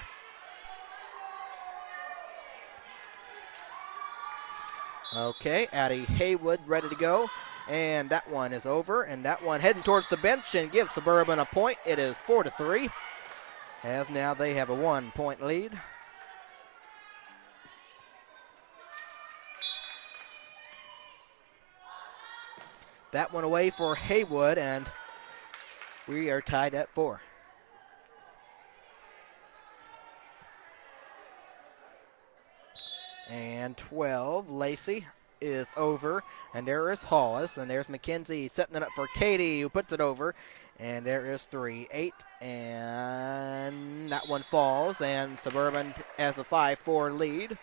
Okay, Addie Haywood ready to go, and that one is over, and that one heading towards the bench and gives Suburban a point. It is 4-3, as now they have a 1-point lead. That one away for Haywood, and we are tied at 4. And 12, Lacey is over, and there is Hollis, and there's McKenzie setting it up for Katie, who puts it over, and there is 3, 8, and that one falls, and Suburban has a 5-4 lead.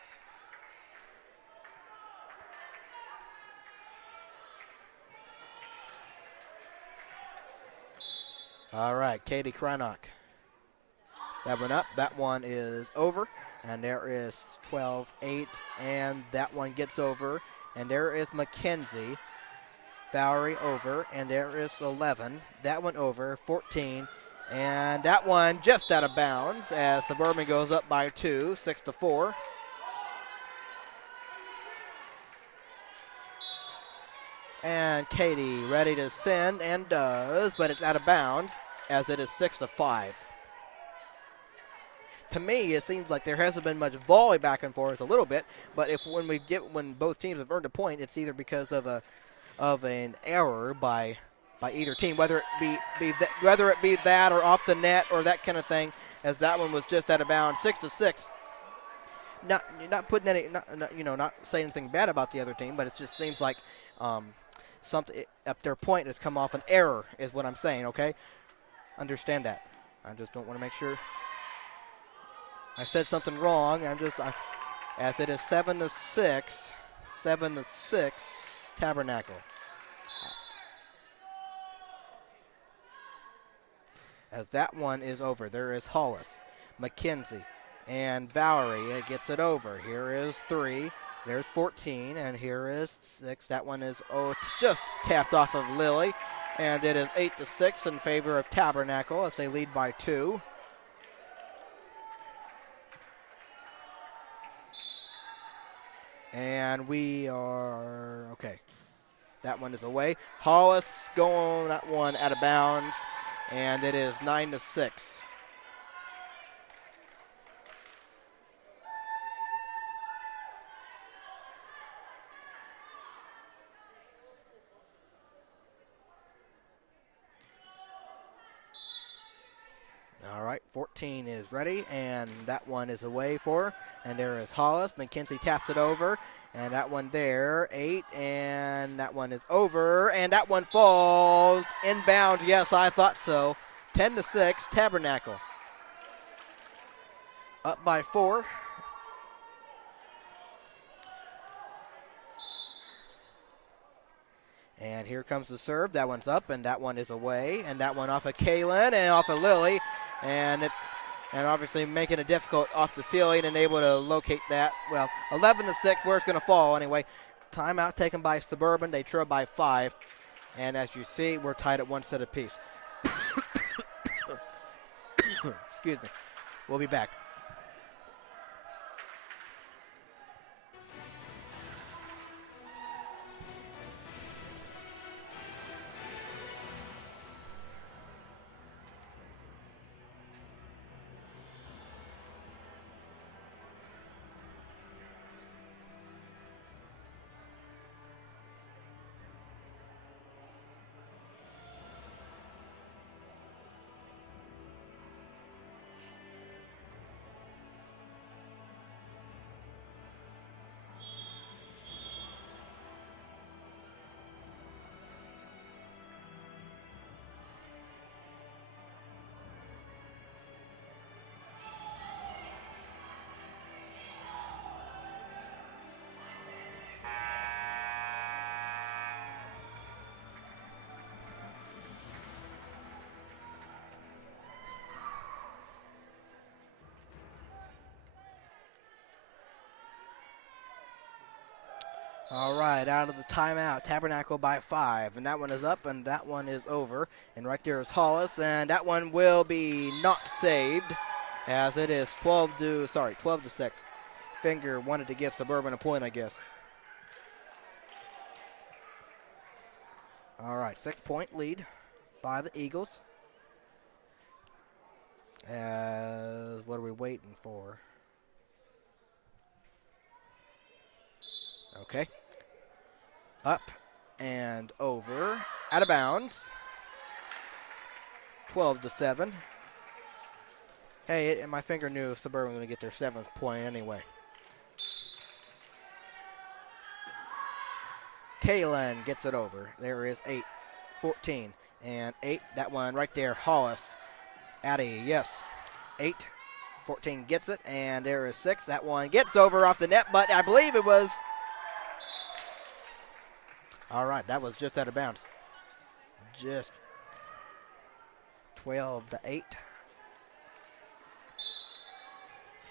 All right, Katie Krynock. That one up. That one is over. And there is 12-8. And that one gets over. And there is McKenzie. Valerie over. And there is 11. That one over. 14. And that one just out of bounds as Suburban goes up by 2, 6-4. And Katie ready to send, and does, but it's out of bounds as it is 6-5. To me, it seems like there hasn't been much volley back and forth a little bit, but when both teams have earned a point, it's either because of an error by either team, whether it be that or off the net or that kind of thing, as that one was just out of bounds, 6-6. Not putting any, not saying anything bad about the other team, but it just seems like something up their point has come off an error, is what I'm saying. Okay, understand that. I just don't want to make sure I said something wrong. As it is 7-6, Tabernacle. As that one is over, there is Hollis, McKenzie, and Valerie gets it over. Here is 3. There's 14, and here is 6. That one is, it's just tapped off of Lily. And it is 8-6 in favor of Tabernacle as they lead by 2. And we are, okay. That one is away. Hollis going that one out of bounds, and it is 9-6. All right, 14 is ready, and that one is away for her. And there is Hollis. McKenzie taps it over, and that one there, 8, and that one is over, and that one falls inbounds. Yes, I thought so. 10-6, Tabernacle. Up by 4. And here comes the serve. That one's up, and that one is away, and that one off of Kaylin and off of Lily. And obviously making it difficult off the ceiling and able to locate that. Well, 11-6, where it's going to fall anyway. Timeout taken by Suburban. They trail by 5. And as you see, we're tied at 1 set apiece. Excuse me. We'll be back. All right, out of the timeout, Tabernacle by 5, and that one is up, and that one is over. And right there is Hollis, and that one will be not saved, as it is 12 to 6. Finger wanted to give Suburban a point, I guess. All right, 6-point lead by the Eagles. As what are we waiting for? Okay. Up and over. Out of bounds. 12 to 7. Hey, my finger knew Suburban was going to get their 7th point anyway. Kalen gets it over. There is 8, 14, and 8. That one right there, Hollis. Addy, yes. 8, 14 gets it, and there is 6. That one gets over off the net, but I believe it was. All right, that was just out of bounds. Just 12 to 8.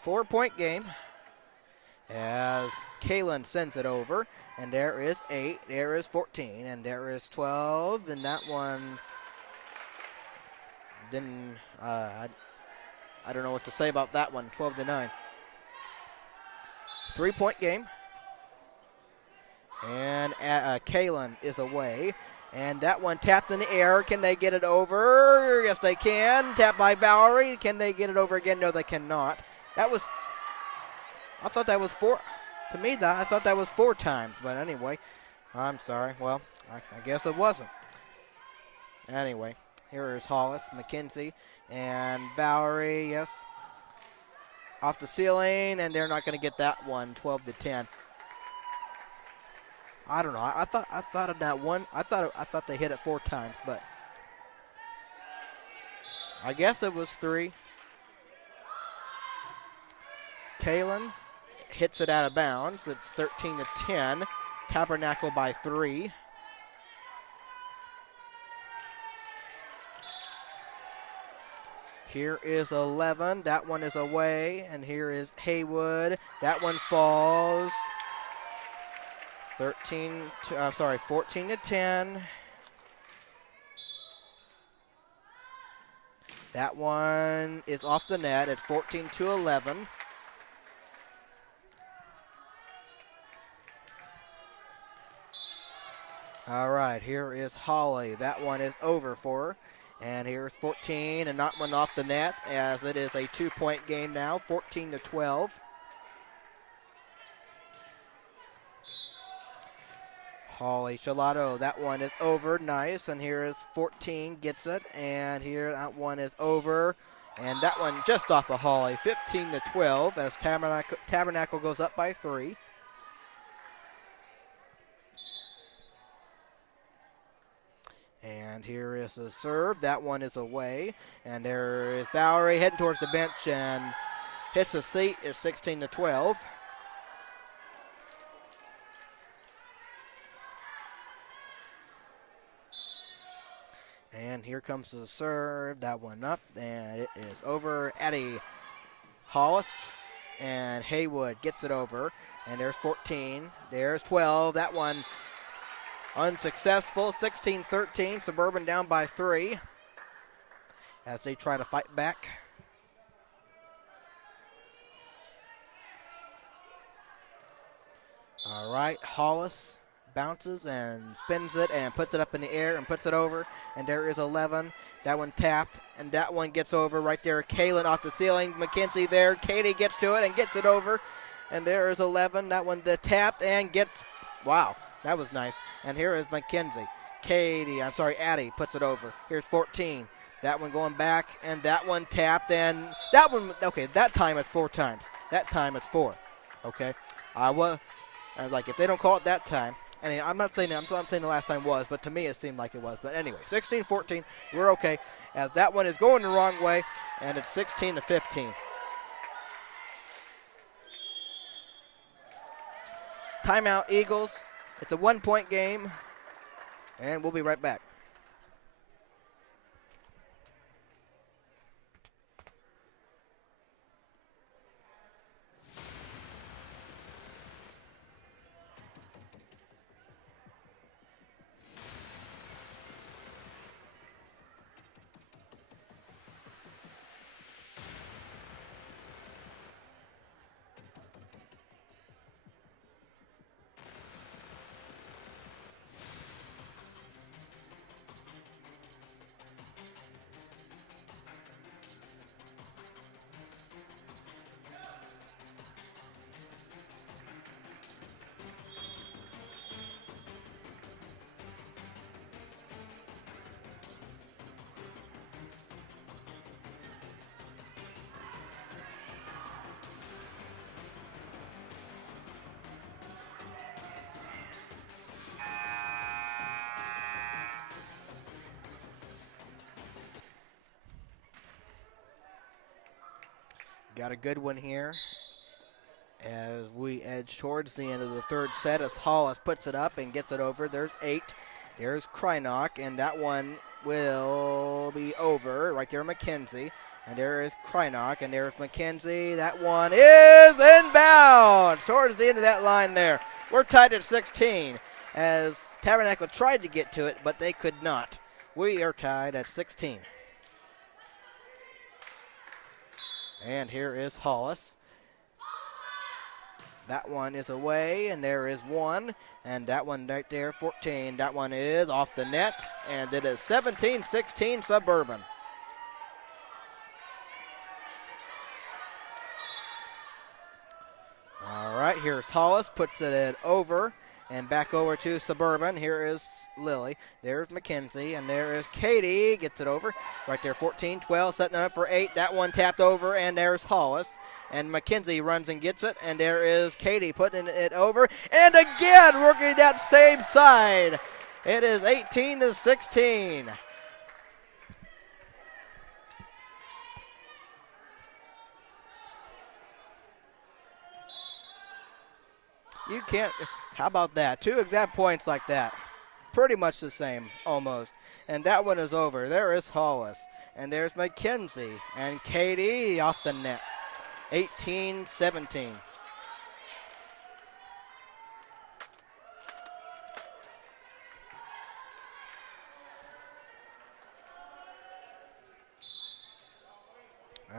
4-point game as Kalen sends it over, and there is 8, there is 14, and there is 12, and that one didn't, I don't know what to say about that one, 12 to 9. 3-point game, and Kalen is away, and that one tapped in the air. Can they get it over? Yes, they can. Tapped by Valerie. Can they get it over again? No, they cannot. I thought that was 4. To me, I thought that was 4 times. But anyway, I'm sorry. Well, I guess it wasn't. Anyway, here is Hollis, McKenzie, and Valerie. Yes, off the ceiling, and they're not going to get that one. 12 to 10. I don't know. I thought of that one. I thought they hit it 4 times, but I guess it was 3. Kalen hits it out of bounds. It's 13 to 10. Tabernacle by 3. Here is 11. That one is away, and here is Haywood. That one falls. 14 to 10. That one is off the net. It's 14 to 11. All right, here is Holly. That one is over for her. And here's 14, and not one off the net, as it is a 2-point game now, 14 to 12. Holly Chalato, that one is over, nice, and here is 14, gets it, and here that one is over, and that one just off of Holly, 15 to 12, as Tabernacle goes up by 3. And here is a serve, that one is away, and there is Valerie heading towards the bench and hits the seat. It's 16 to 12. And here comes the serve. That one up, and it is over. Addie Hollis and Haywood gets it over. And there's 14. There's 12. That one unsuccessful. 16-13. Suburban down by 3 as they try to fight back. All right, Hollis bounces and spins it and puts it up in the air and puts it over. And there is 11. That one tapped, and that one gets over right there. Kaylin off the ceiling. McKenzie there. Katie gets to it and gets it over. And there is 11. That one the tapped and gets, wow, that was nice. And here is McKenzie. Addie puts it over. Here's 14. That one going back, and that one tapped, and that one, okay, that time it's 4 times. That time it's 4, okay? I was like, if they don't call it that time, and I'm not saying the last time was, but to me it seemed like it was. But anyway, 16-14, we're okay, as that one is going the wrong way, and it's 16-15. Timeout, Eagles. It's a 1-point game, and we'll be right back. got a good one here as we edge towards the end of the third set as Hollis puts it up and gets it over. There's 8. There's Krynock, and that one will be over. Right there, McKenzie. And there is Krynock, and there's McKenzie. That one is inbounds towards the end of that line there. We're tied at 16 as Tabernacle tried to get to it, but they could not. We are tied at 16. And here is Hollis. That one is away, and there is 1. And that one right there, 14. That one is off the net, and it is 17-16 Suburban. All right, here's Hollis, puts it over, and back over to Suburban. Here is Lily. There's McKenzie, and there is Katie. Gets it over. Right there, 14-12, setting it up for 8. That one tapped over, and there's Hollis. And McKenzie runs and gets it, and there is Katie putting it over. And again, working that same side. It is 18-16. You can't, how about that? 2 exact points like that. Pretty much the same, almost. And that one is over. There is Hollis. And there's McKenzie. And Katie off the net. 18-17.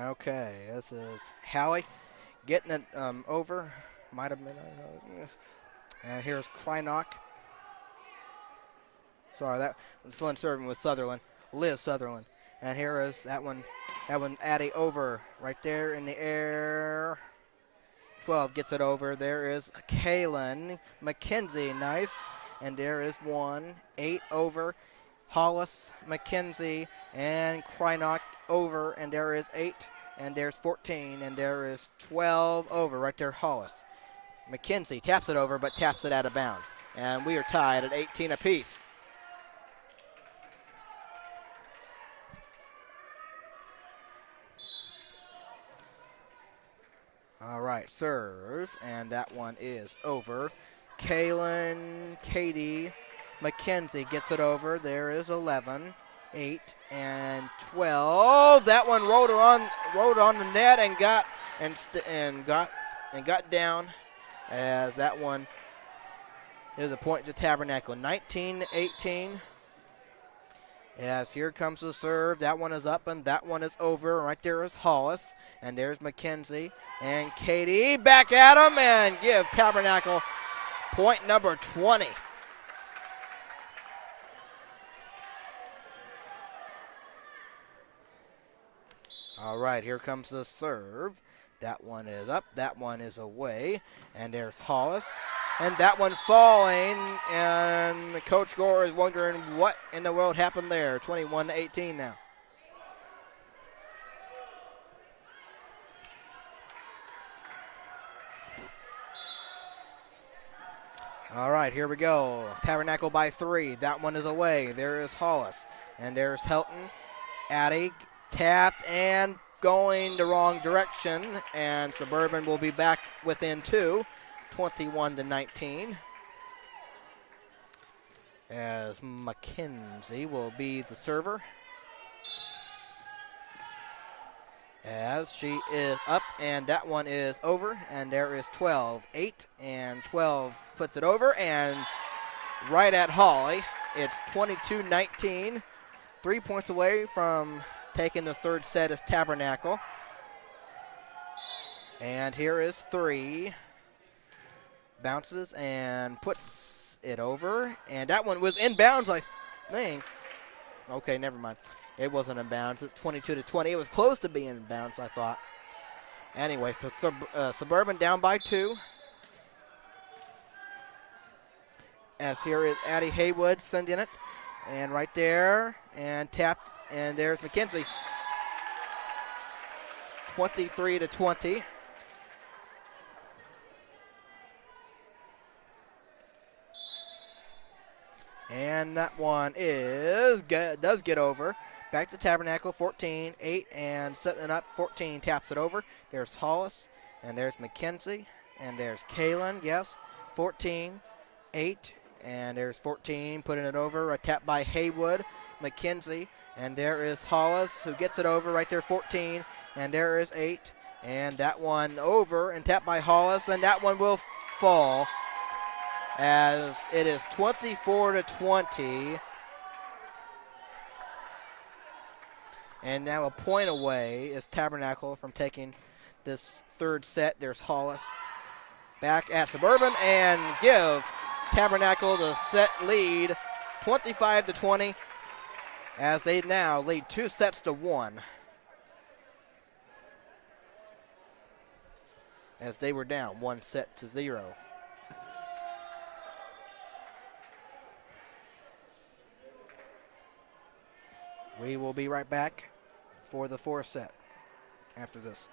Okay, this is Hallie getting it over. Might have been. And here's Krynock. Sorry, this one serving with Sutherland. Liz Sutherland. And here is that one Addie over right there in the air. 12 gets it over. There is Kaylin McKenzie, nice. And there is 1, 8 over. Hollis, McKenzie, and Krynock over. And there is 8. And there's 14. And there is 12 over right there, Hollis. McKenzie taps it over, but taps it out of bounds. And we are tied at 18 apiece. All right, serve, and that one is over. Kaylin, Katie, McKenzie gets it over. There is 11, 8, and 12. That one rolled on the net and got down. As that one is a point to Tabernacle. 19-18. As here comes the serve. That one is up and that one is over. Right there is Hollis. And there's McKenzie. And Katie back at him and give Tabernacle point number 20. All right, here comes the serve. That one is up, that one is away, and there's Hollis. And that one falling, and Coach Gore is wondering what in the world happened there. 21-18 now. All right, here we go. Tabernacle by 3. That one is away. There is Hollis, and there's Helton. Addie tapped and going the wrong direction, and Suburban will be back within 2, 21-19. As McKenzie will be the server. As she is up, and that one is over, and there is 12, 8, and 12 puts it over, and right at Holly, it's 22-19. 3 points away from taking the third set is Tabernacle. And here is 3. Bounces and puts it over. And that one was in bounds, I think. Okay, never mind. It wasn't in bounds. It's 22-20. It was close to being in bounds, I thought. Anyway, so Suburban down by 2. As here is Addie Haywood sending it. And right there, and tapped. And there's McKenzie. 23-20. And that one does get over, Back to Tabernacle, 14-8, and setting it up. 14 taps it over. There's Hollis, and there's McKenzie, and there's Kalen, yes. 14-8, and there's 14 putting it over. A tap by Haywood, McKenzie, and there is Hollis who gets it over right there, 14, and there is 8. And that one over and tapped by Hollis, and that one will fall as it is 24-20. And now a point away is Tabernacle from taking this third set. There's Hollis back at Suburban and give Tabernacle the set lead, 25-20, as they now lead 2-1. As they were down 1-0. We will be right back for the fourth set after this.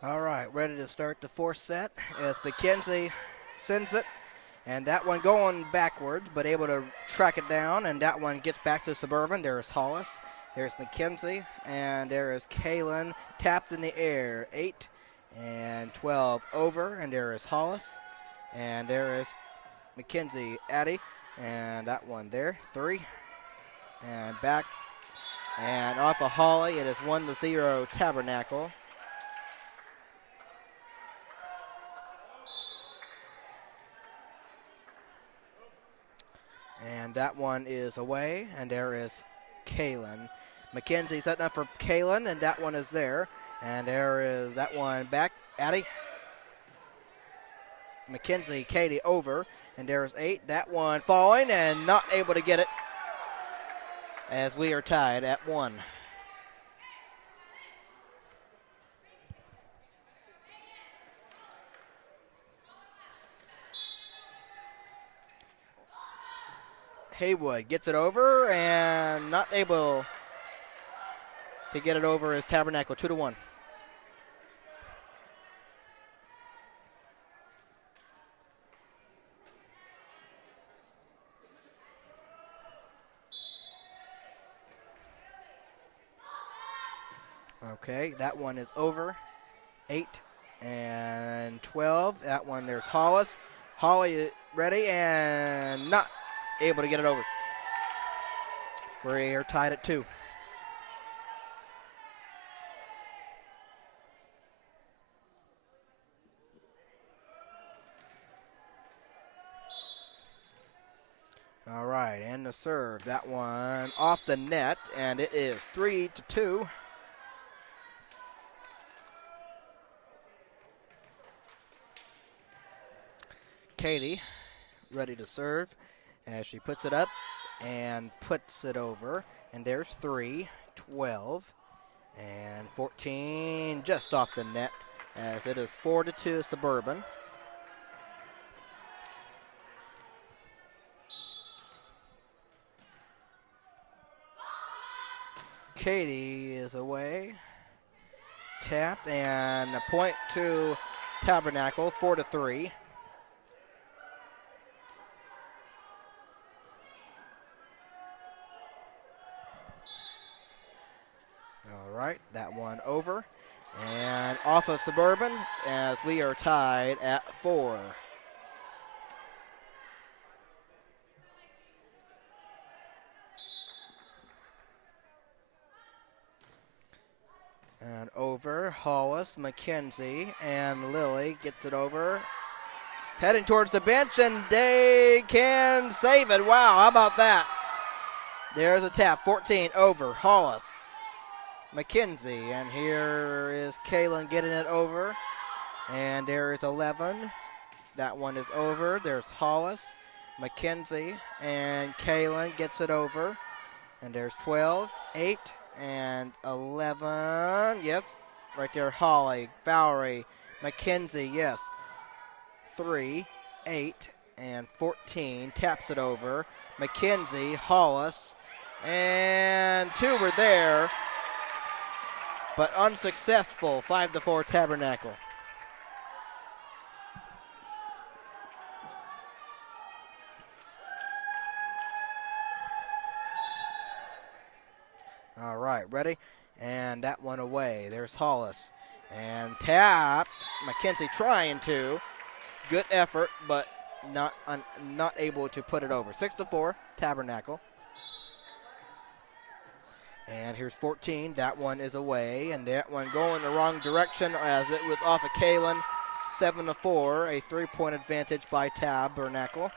All right, ready to start the fourth set as McKenzie sends it. And that one going backwards, but able to track it down. And that one gets back to Suburban. There's Hollis. There's McKenzie. And there is Kalen tapped in the air. 8 and 12 over. And there is Hollis. And there is McKenzie Addy. And that one there. 3. And back. And off of Holly, it is 1-0 Tabernacle. And that one is away, and there is Kaylin. McKenzie setting up for Kaylin, and that one is there. And there is that one back. Addie. McKenzie, Katie over, and there is 8. That one falling and not able to get it as we are tied at 1. Haywood gets it over and not able to get it over as Tabernacle 2-1. Okay, that one is over. 8 and 12. That one, there's Hollis. Holly ready and not able to get it over. We are tied at 2. All right, and the serve. That one off the net, and it is 3-2. Katie ready to serve as she puts it up and puts it over. And there's 3, 12, and 14 just off the net as it is 4-2 Suburban. Katie is away. Tapped and a point to Tabernacle, 4-3. All right, that one over and off of Suburban as we are tied at 4. And over, Hollis, McKenzie, and Lily gets it over. Heading towards the bench, and they can save it. Wow, how about that? There's a tap, 14 over, Hollis, McKenzie, and here is Kaylin getting it over. And there is 11. That one is over. There's Hollis, McKenzie, and Kaylin gets it over. And there's 12, 8, and 11. Yes, right there, Holly, Valerie, McKenzie, yes. 3, 8, and 14. Taps it over. McKenzie, Hollis, and 2 were there, but unsuccessful. 5-4 Tabernacle. All right, ready? And that one away. There's Hollis. And tapped. McKenzie trying to. Good effort, but not able to put it over. 6-4, Tabernacle. And here's 14. That one is away. And that one going the wrong direction as it was off of Kaylin. 7-4, a 3-point advantage by Tabernacle.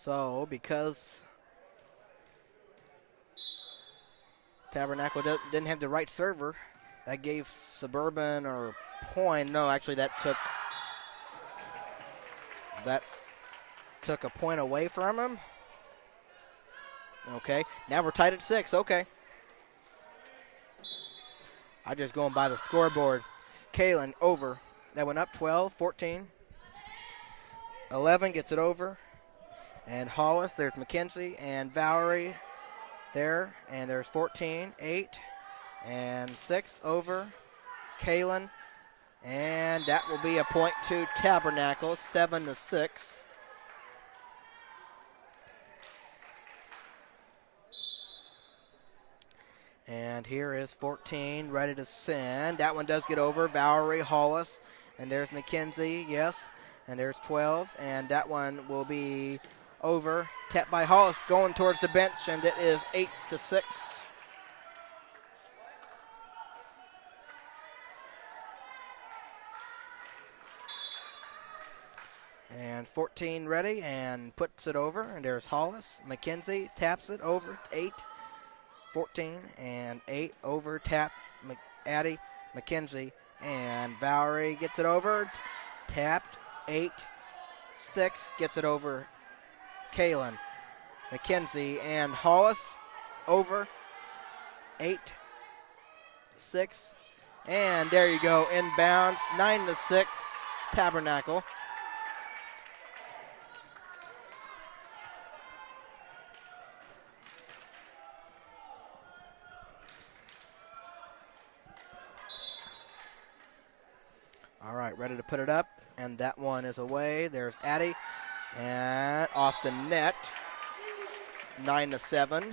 So, because Tabernacle didn't have the right server, that gave Suburban or point. No, actually that took a point away from him. Okay, now we're tied at 6. Okay. I'm just going by the scoreboard. Kaylin over. That went up 12, 14. 11 gets it over. And Hollis, there's McKenzie and Valerie there. And there's 14, 8, and 6 over Kalen. And that will be a point to Tabernacle, 7-6. And here is 14, ready to send. That one does get over. Valerie Hollis. And there's Mackenzie, yes. And there's 12. And that one will be over. Tapped by Hollis going towards the bench, and it is 8-6. And 14 ready and puts it over. And there's Hollis. Mackenzie taps it over. 8. 14 and 8 over tap Addie Mackenzie, and Valerie gets it over, tapped 8 6 gets it over Kalen Mackenzie, and Hollis over 8 6, and there you go, inbounds, 9-6 Tabernacle. All right, ready to put it up, and that one is away. There's Addie, and off the net, 9-7.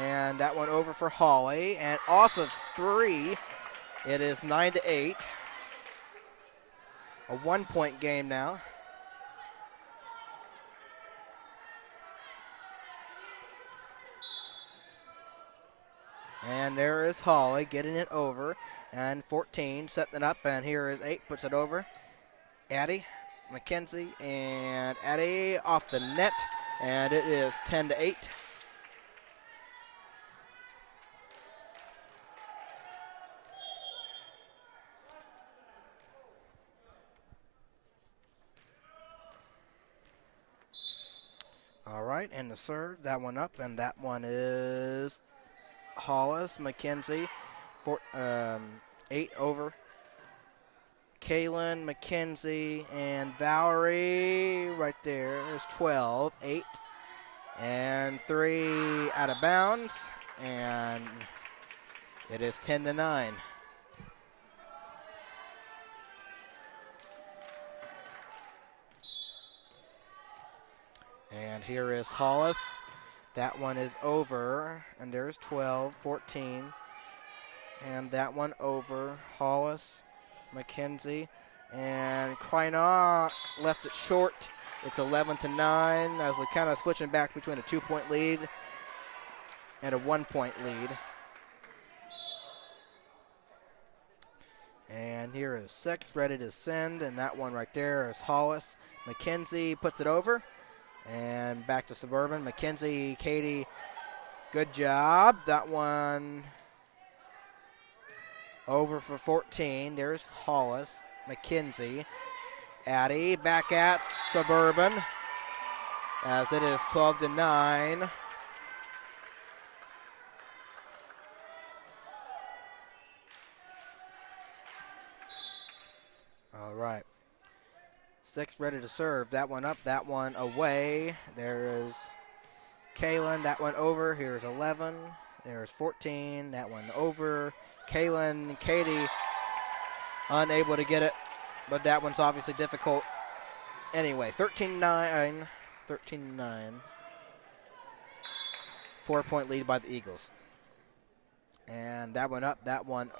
And that one over for Holly, and off of 3, it is 9-8. A 1-point game now. And there is Holly getting it over. And 14 setting it up. And here is 8, puts it over. Addie, Mackenzie, and Addie off the net. And it is 10-8. All right, and the serve, that one up, and that one is Hollis, Mackenzie, 8 over Kaylin, Mackenzie, and Valerie right there is 12, 8, and 3 out of bounds, and it is 10-9. And here is Hollis. That one is over, and there's 12, 14. And that one over. Hollis, Mackenzie, and Kreinock left it short. It's 11-9 as we're kind of switching back between a 2-point lead and a 1-point lead. And here is 6 ready to send, and that one right there is Hollis. Mackenzie puts it over. And back to Suburban. Mackenzie, Katie, good job. That one over for 14. There's Hollis, Mackenzie, Addie back at Suburban as it is 12-9. All right. 6 ready to serve. That one up, that one away. There is Kaylin, that one over. Here's 11. There's 14, that one over. Kaylin, Katie unable to get it, but that one's obviously difficult. Anyway, 13-9. 13-9. 4-point lead by the Eagles. And that one up, that one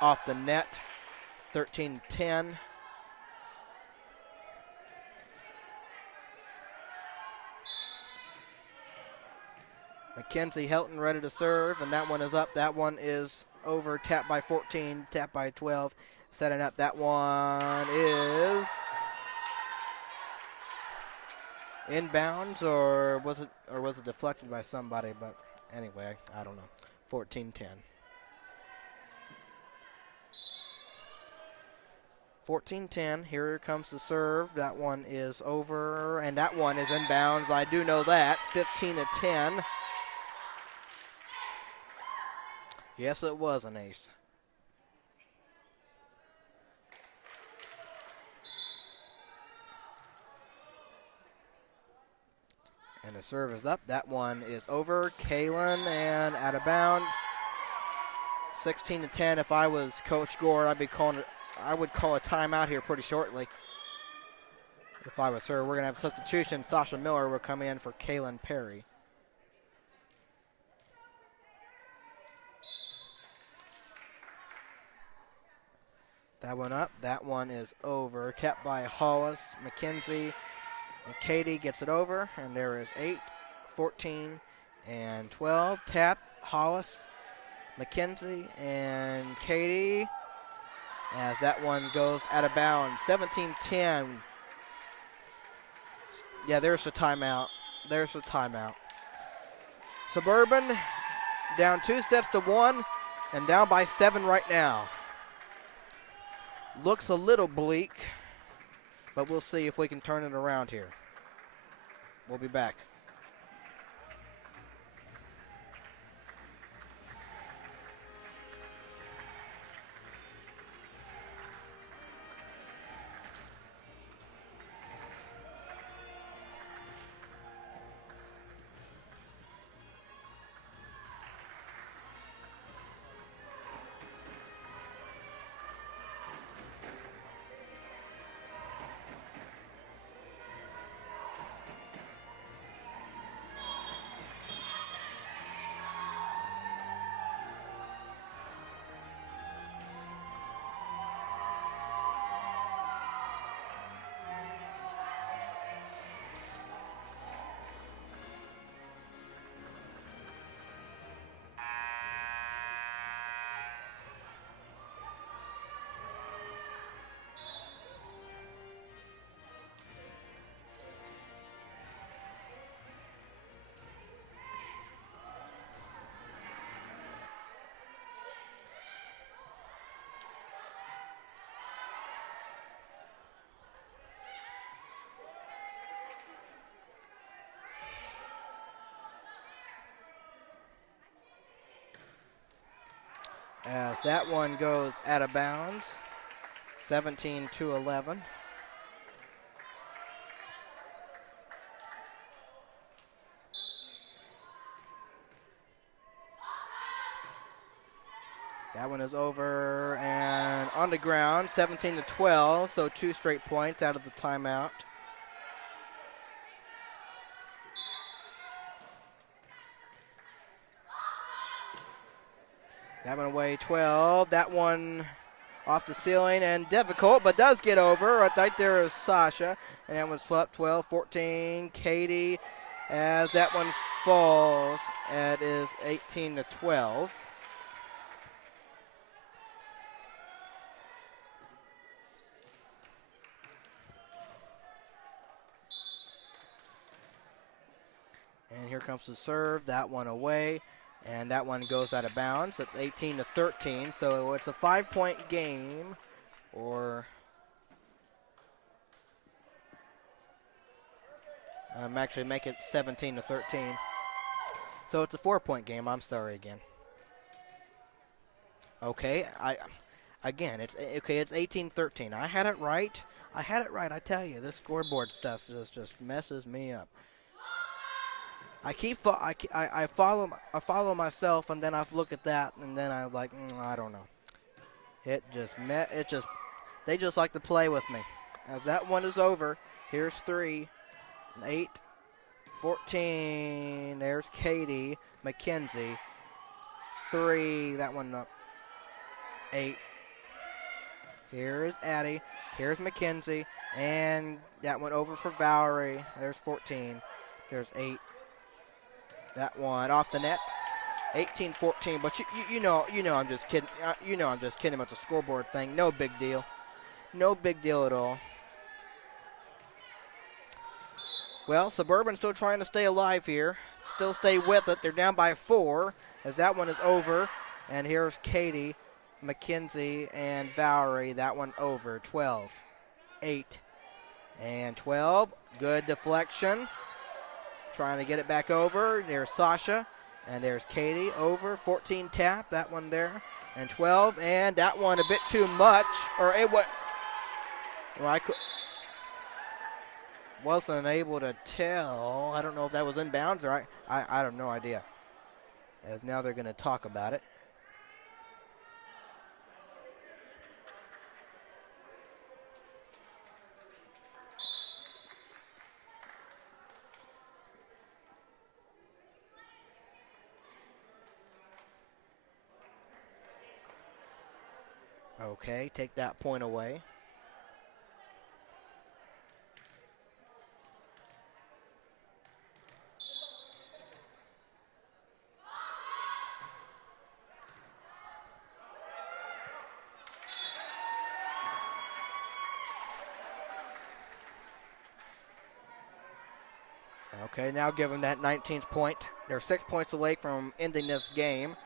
off the net. 13-10. Mackenzie Helton ready to serve, and that one is up. That one is over. Tapped by 14, tapped by 12. Setting up. That one is inbounds, or was it deflected by somebody? But anyway, I don't know. 14-10. 14-10. Here comes the serve. That one is over, and that one is inbounds. I do know that. 15-10. Yes, it was an ace. serve is up. That one is over. Kalen and out of bounds. 16-10. If I was Coach Gore, I would call a timeout here pretty shortly. If I was her, we're going to have a substitution. Sasha Miller will come in for Kaylin Perry. That one up. That one is over. Tapped by Hollis. McKenzie and Katie gets it over. And there is 8, 14, and 12. Tap, Hollis, McKenzie, and Katie. As that one goes out of bounds. 17-10. Yeah, there's the timeout. There's the timeout. Suburban down 2 sets to 1 and down by 7 right now. Looks a little bleak, but we'll see if we can turn it around here. We'll be back. As that one goes out of bounds, 17-11. That one is over and on the ground, 17-12, so 2 straight points out of the timeout. That one away, 12. That one off the ceiling and difficult, but does get over. Right there is Sasha, and that one's swept, 12, 14. Katie, as that one falls, it is 18-12. And here comes the serve. That one away. And that one goes out of bounds. It's 18-13, so it's a 5-point game, or actually make it 17-13. So it's a 4-point game. I'm sorry again. Okay, it's 18-13. I had it right. I tell you, this scoreboard stuff just messes me up. I follow myself, and then I look at that, and then I'm like, I don't know. They just like to play with me. As that one is over, here's 3, 8, 14. There's Katie McKenzie. 3, that one up. 8. Here's Addie. Here's McKenzie, and that one over for Valerie. There's 14. There's 8. That one off the net, 18-14. But you know I'm just kidding. I'm just kidding about the scoreboard thing. No big deal. No big deal at all. Well, Suburban still trying to stay alive here. Still stay with it. They're down by 4 as that one is over. And here's Katie, McKenzie, and Valerie. That one over, 12, 8, and 12. Good deflection. Trying to get it back over. There's Sasha, and there's Katie over. 14 tap, that one there, and 12, and that one a bit too much, or it was. Well, wasn't able to tell. I don't know if that was inbounds or I have no idea. As now they're going to talk about it. Okay, take that point away. Okay, now give them that 19th point. They're 6 points away from ending this game.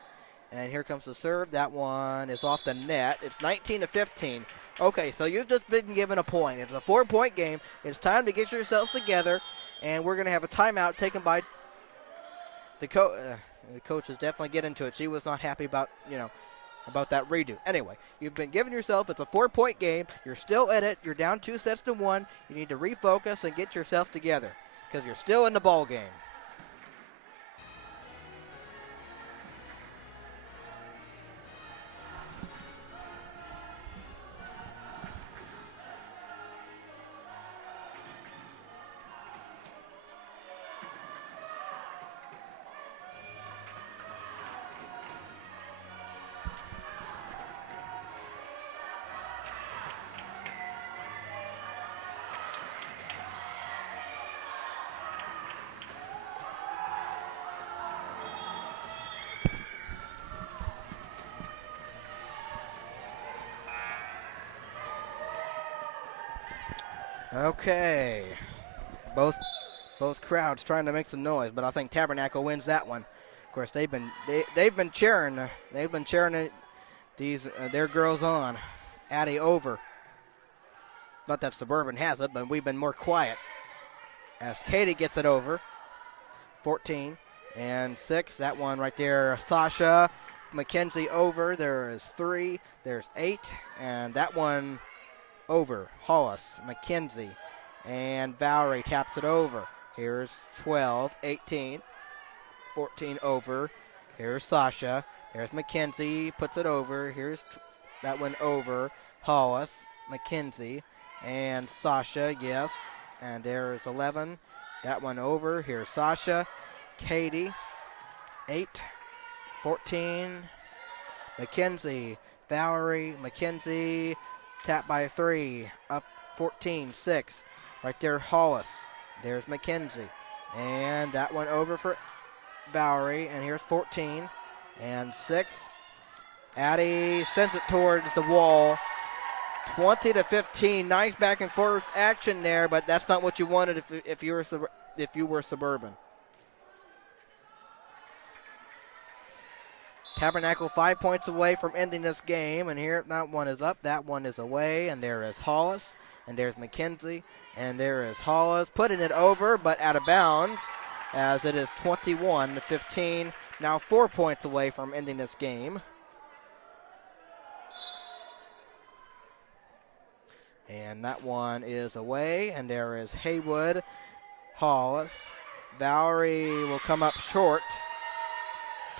And here comes the serve. That one is off the net. It's 19-15. Okay, so you've just been given a point. It's a 4-point game. It's time to get yourselves together. And we're going to have a timeout taken by the coach. The coach is definitely getting into it. She was not happy about, about that redo. Anyway, you've been given yourself. It's a 4-point game. You're still in it. You're down 2-1. You need to refocus and get yourself together because you're still in the ball game. Okay, both crowds trying to make some noise, but I think Tabernacle wins that one. Of course, they've been cheering. They've been cheering these their girls on. Addie over. Not that Suburban has it, but we've been more quiet. As Katie gets it over. 14 and 6. That one right there. Sasha McKenzie over. There is 3. There's 8, and that one. Over. Hollis, McKenzie, and Valerie taps it over. Here's 12, 18, 14 over. Here's Sasha. Here's McKenzie, puts it over. Here's that one over. Hollis, McKenzie, and Sasha, yes. And there's 11. That one over. Here's Sasha, Katie, 8, 14, McKenzie, Valerie, McKenzie, tap by 3, up 14, 6. Right there, Hollis. There's McKenzie. And that one over for Valerie. And here's 14 and 6. Addie sends it towards the wall. 20-15. Nice back and forth action there, but that's not what you wanted if you were Suburban. Tabernacle 5 points away from ending this game, and here that one is up, that one is away, and there is Hollis, and there's McKenzie, and there is Hollis putting it over, but out of bounds, as it is 21-15. Now 4 points away from ending this game. And that one is away, and there is Haywood, Hollis. Valerie will come up short.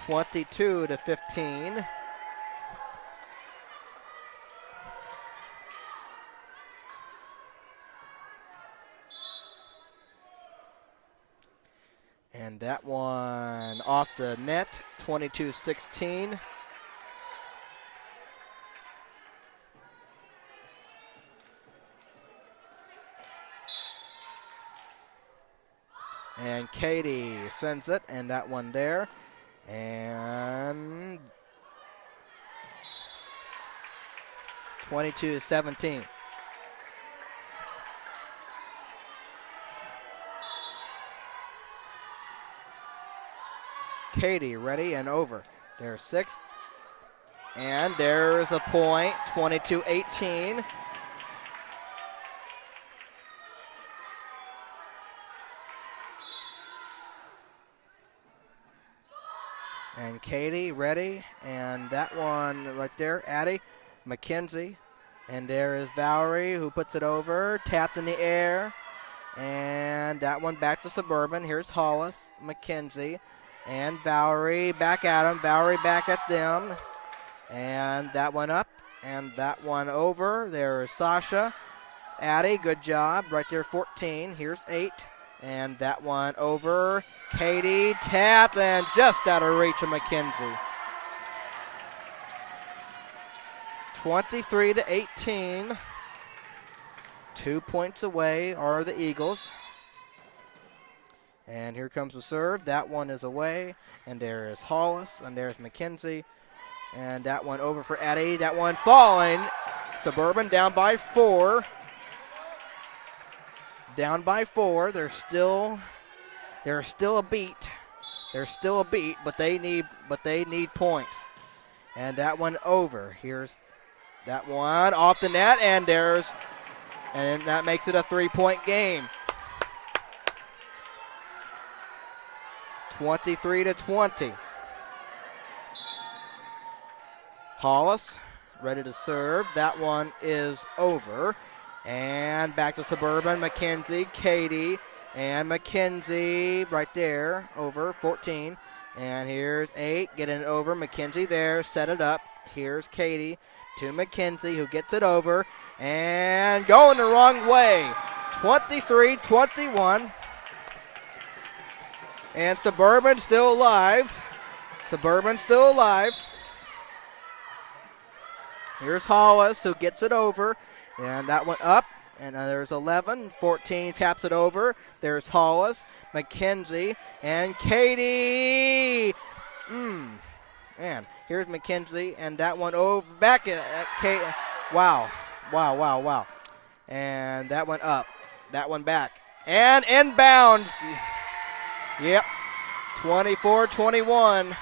22-15. And that one off the net, 22-16. And Katie sends it, and that one there. And 22-17. Katie ready and over. There's 6. And there's a point, 22-18. And Katie ready, and that one right there, Addie, McKenzie, and there is Valerie who puts it over, tapped in the air, And that one back to Suburban. Here's Hollis, McKenzie, and Valerie back at them. Valerie back at them. And that one up, and that one over. There's Sasha. Addie, good job. Right there, 14. Here's 8. And that one over. Katie, tap, and just out of reach of McKenzie. 23-18. 2 points away are the Eagles. And here comes the serve. That one is away. And there is Hollis, and there's McKenzie. And that one over for Addie. That one falling. Suburban down by 4. Down by 4. There's still a beat. There's still a beat, but they need points. And that one over. Here's that one off the net, and that makes it a 3-point game. 23-20. Hollis ready to serve. That one is over. And back to Suburban. McKenzie, Katie, and McKenzie right there, over 14. And here's 8, getting it over. McKenzie there, set it up. Here's Katie to McKenzie, who gets it over. And going the wrong way. 23-21. And Suburban still alive. Suburban still alive. Here's Hollis, who gets it over. And that one up. And there's 11. 14 taps it over. There's Hollis, McKenzie, and Katie. Man, here's McKenzie, and that one over. Back at Katie. Wow. And that one up. That one back. And inbounds. Yep. 24-21.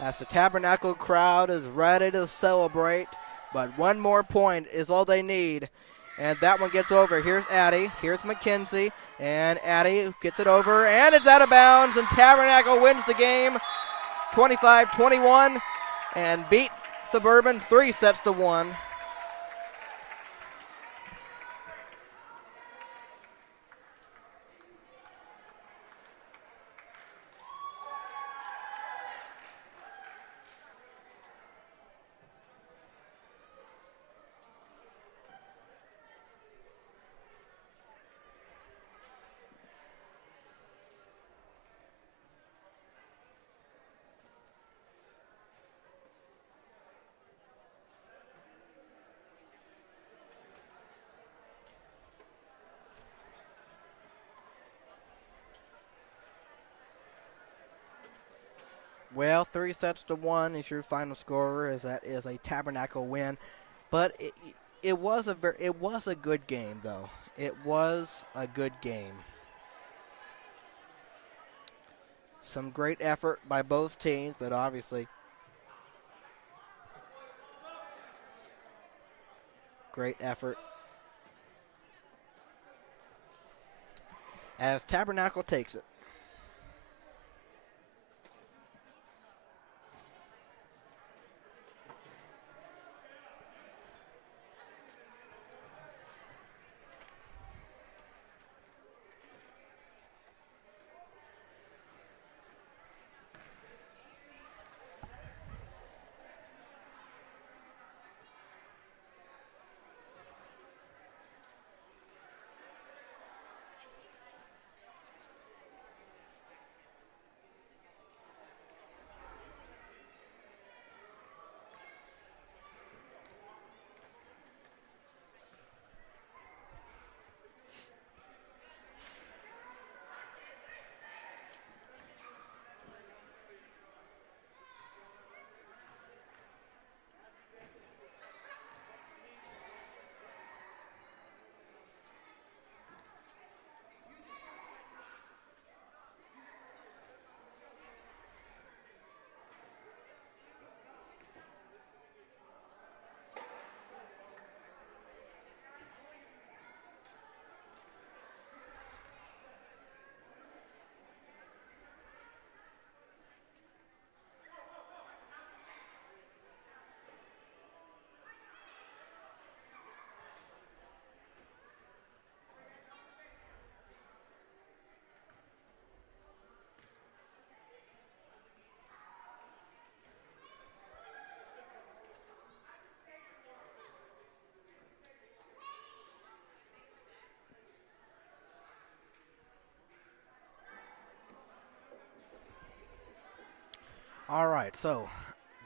As the Tabernacle crowd is ready to celebrate, but one more point is all they need. And that one gets over. Here's Addie. Here's McKenzie. And Addie gets it over. And it's out of bounds. And Tabernacle wins the game 25-21 and beat Suburban 3-1. Well, 3-1 is your final score. As that is a Tabernacle win, but it was a good game though. It was a good game. Some great effort by both teams, but obviously great effort as Tabernacle takes it. All right, so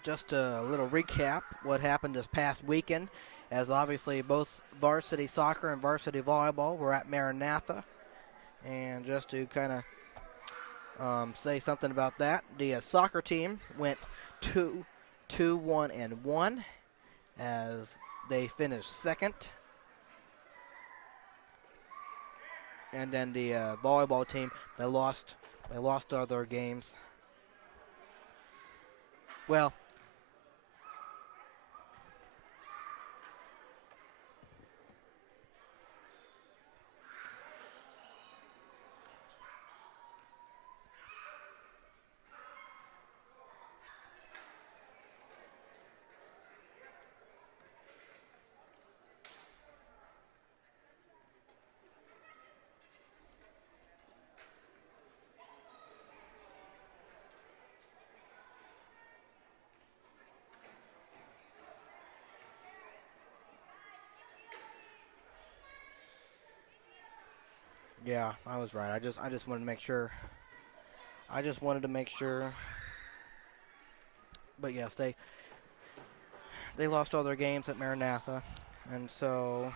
just a little recap what happened this past weekend, as obviously both varsity soccer and varsity volleyball were at Maranatha. And just to kind of say something about that, the soccer team went 2-1-1 as they finished second. And then the volleyball team, they lost all their games. Well, yeah, I was right. I just wanted to make sure. I just wanted to make sure. But yes, they lost all their games at Maranatha, and so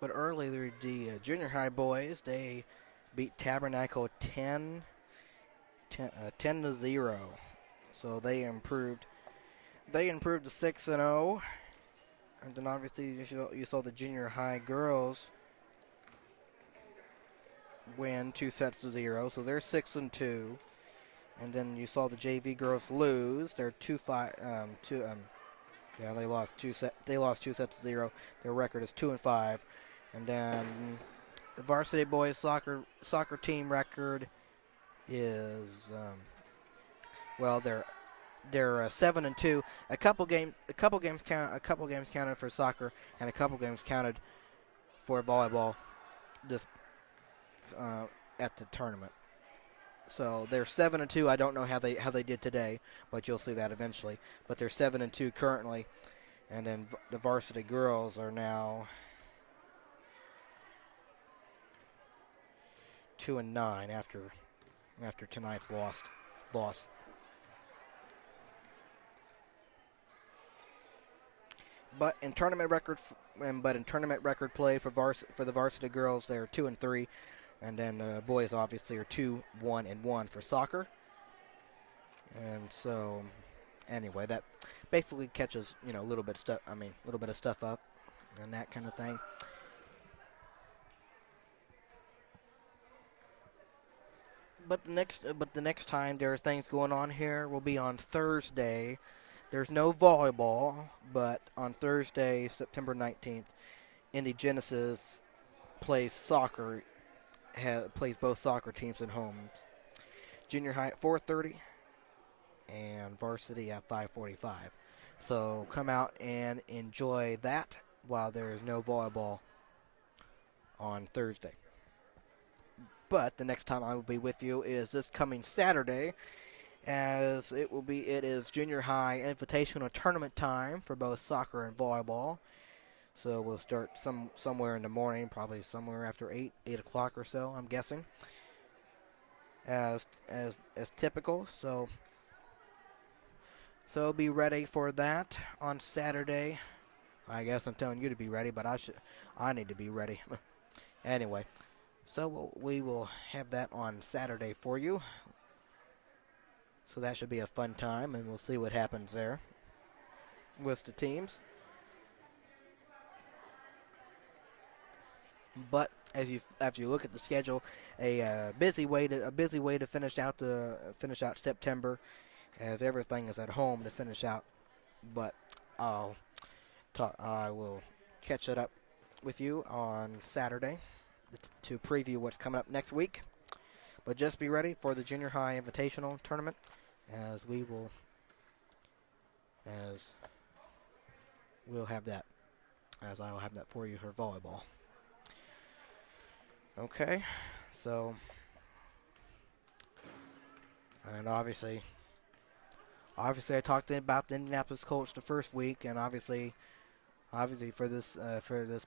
but earlier the junior high boys, they beat Tabernacle 10 to 0. So they improved. They improved to 6-0. And then obviously you saw the junior high girls win 2-0. So they're 6-2. And then you saw the JV girls lose. They're 2-5. Yeah, they lost They lost 2-0. Their record is 2-5. And then the varsity boys soccer team record is well, they're 7-2. A couple games counted for soccer, and a couple games counted for volleyball this at the tournament. So they're 7-2. I don't know how they did today, but you'll see that eventually. But they're 7-2 currently, and then the varsity girls are now 2-9 after tonight's loss. But in tournament record play for the varsity girls, they're 2-3, and then boys obviously are 2-1-1 for soccer. And so, anyway, that basically catches a little bit of stuff up and that kind of thing. But the next time there are things going on here will be on Thursday. There's no volleyball, but on Thursday, September 19th, Indy Genesis plays soccer. Plays both soccer teams at home. Junior high at 4:30 and varsity at 5:45. So come out and enjoy that while there is no volleyball on Thursday. But the next time I will be with you is this coming Saturday, as it is junior high invitational tournament time for both soccer and volleyball. So we'll start somewhere in the morning, probably somewhere after 8 o'clock or so, I'm guessing, as typical. So be ready for that on Saturday. I guess I'm telling you to be ready, but I need to be ready. Anyway, so we will have that on Saturday for you. So that should be a fun time, and we'll see what happens there with the teams. But after you look at the schedule, a busy way to finish out September, as everything is at home to finish out. But I will catch it up with you on Saturday to preview what's coming up next week. But just be ready for the Junior High Invitational Tournament, as we'll have that, as I'll have that for you for volleyball. Okay, so, and obviously I talked about the Indianapolis Colts the first week, and obviously for this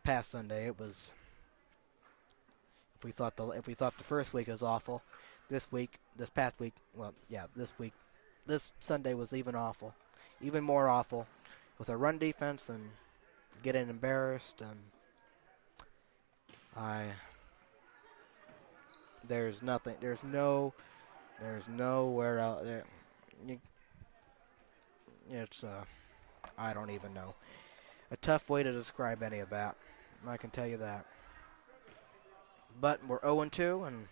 past Sunday, it was. If we thought the first week was awful, this Sunday was even more awful, with a run defense and getting embarrassed, and there's nowhere out there. It's I don't even know. A tough way to describe any of that. I can tell you that. But we're 0-2, and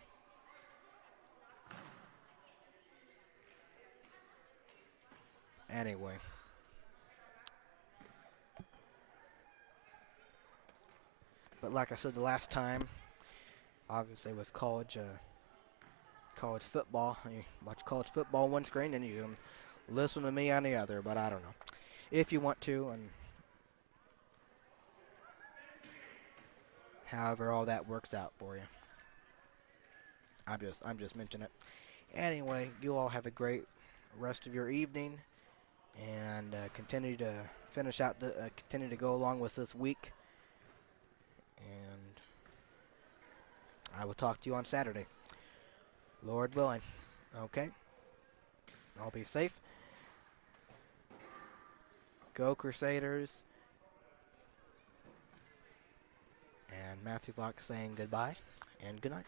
anyway. But like I said the last time, obviously with college football, you watch college football on one screen and you can listen to me on the other, but I don't know. If you want to, and however all that works out for you. I'm just mentioning it. Anyway, you all have a great rest of your evening, and continue to continue to go along with this week. And I will talk to you on Saturday, Lord willing. Okay? I'll be safe. Go Crusaders. And Matthew Fox saying goodbye and good night.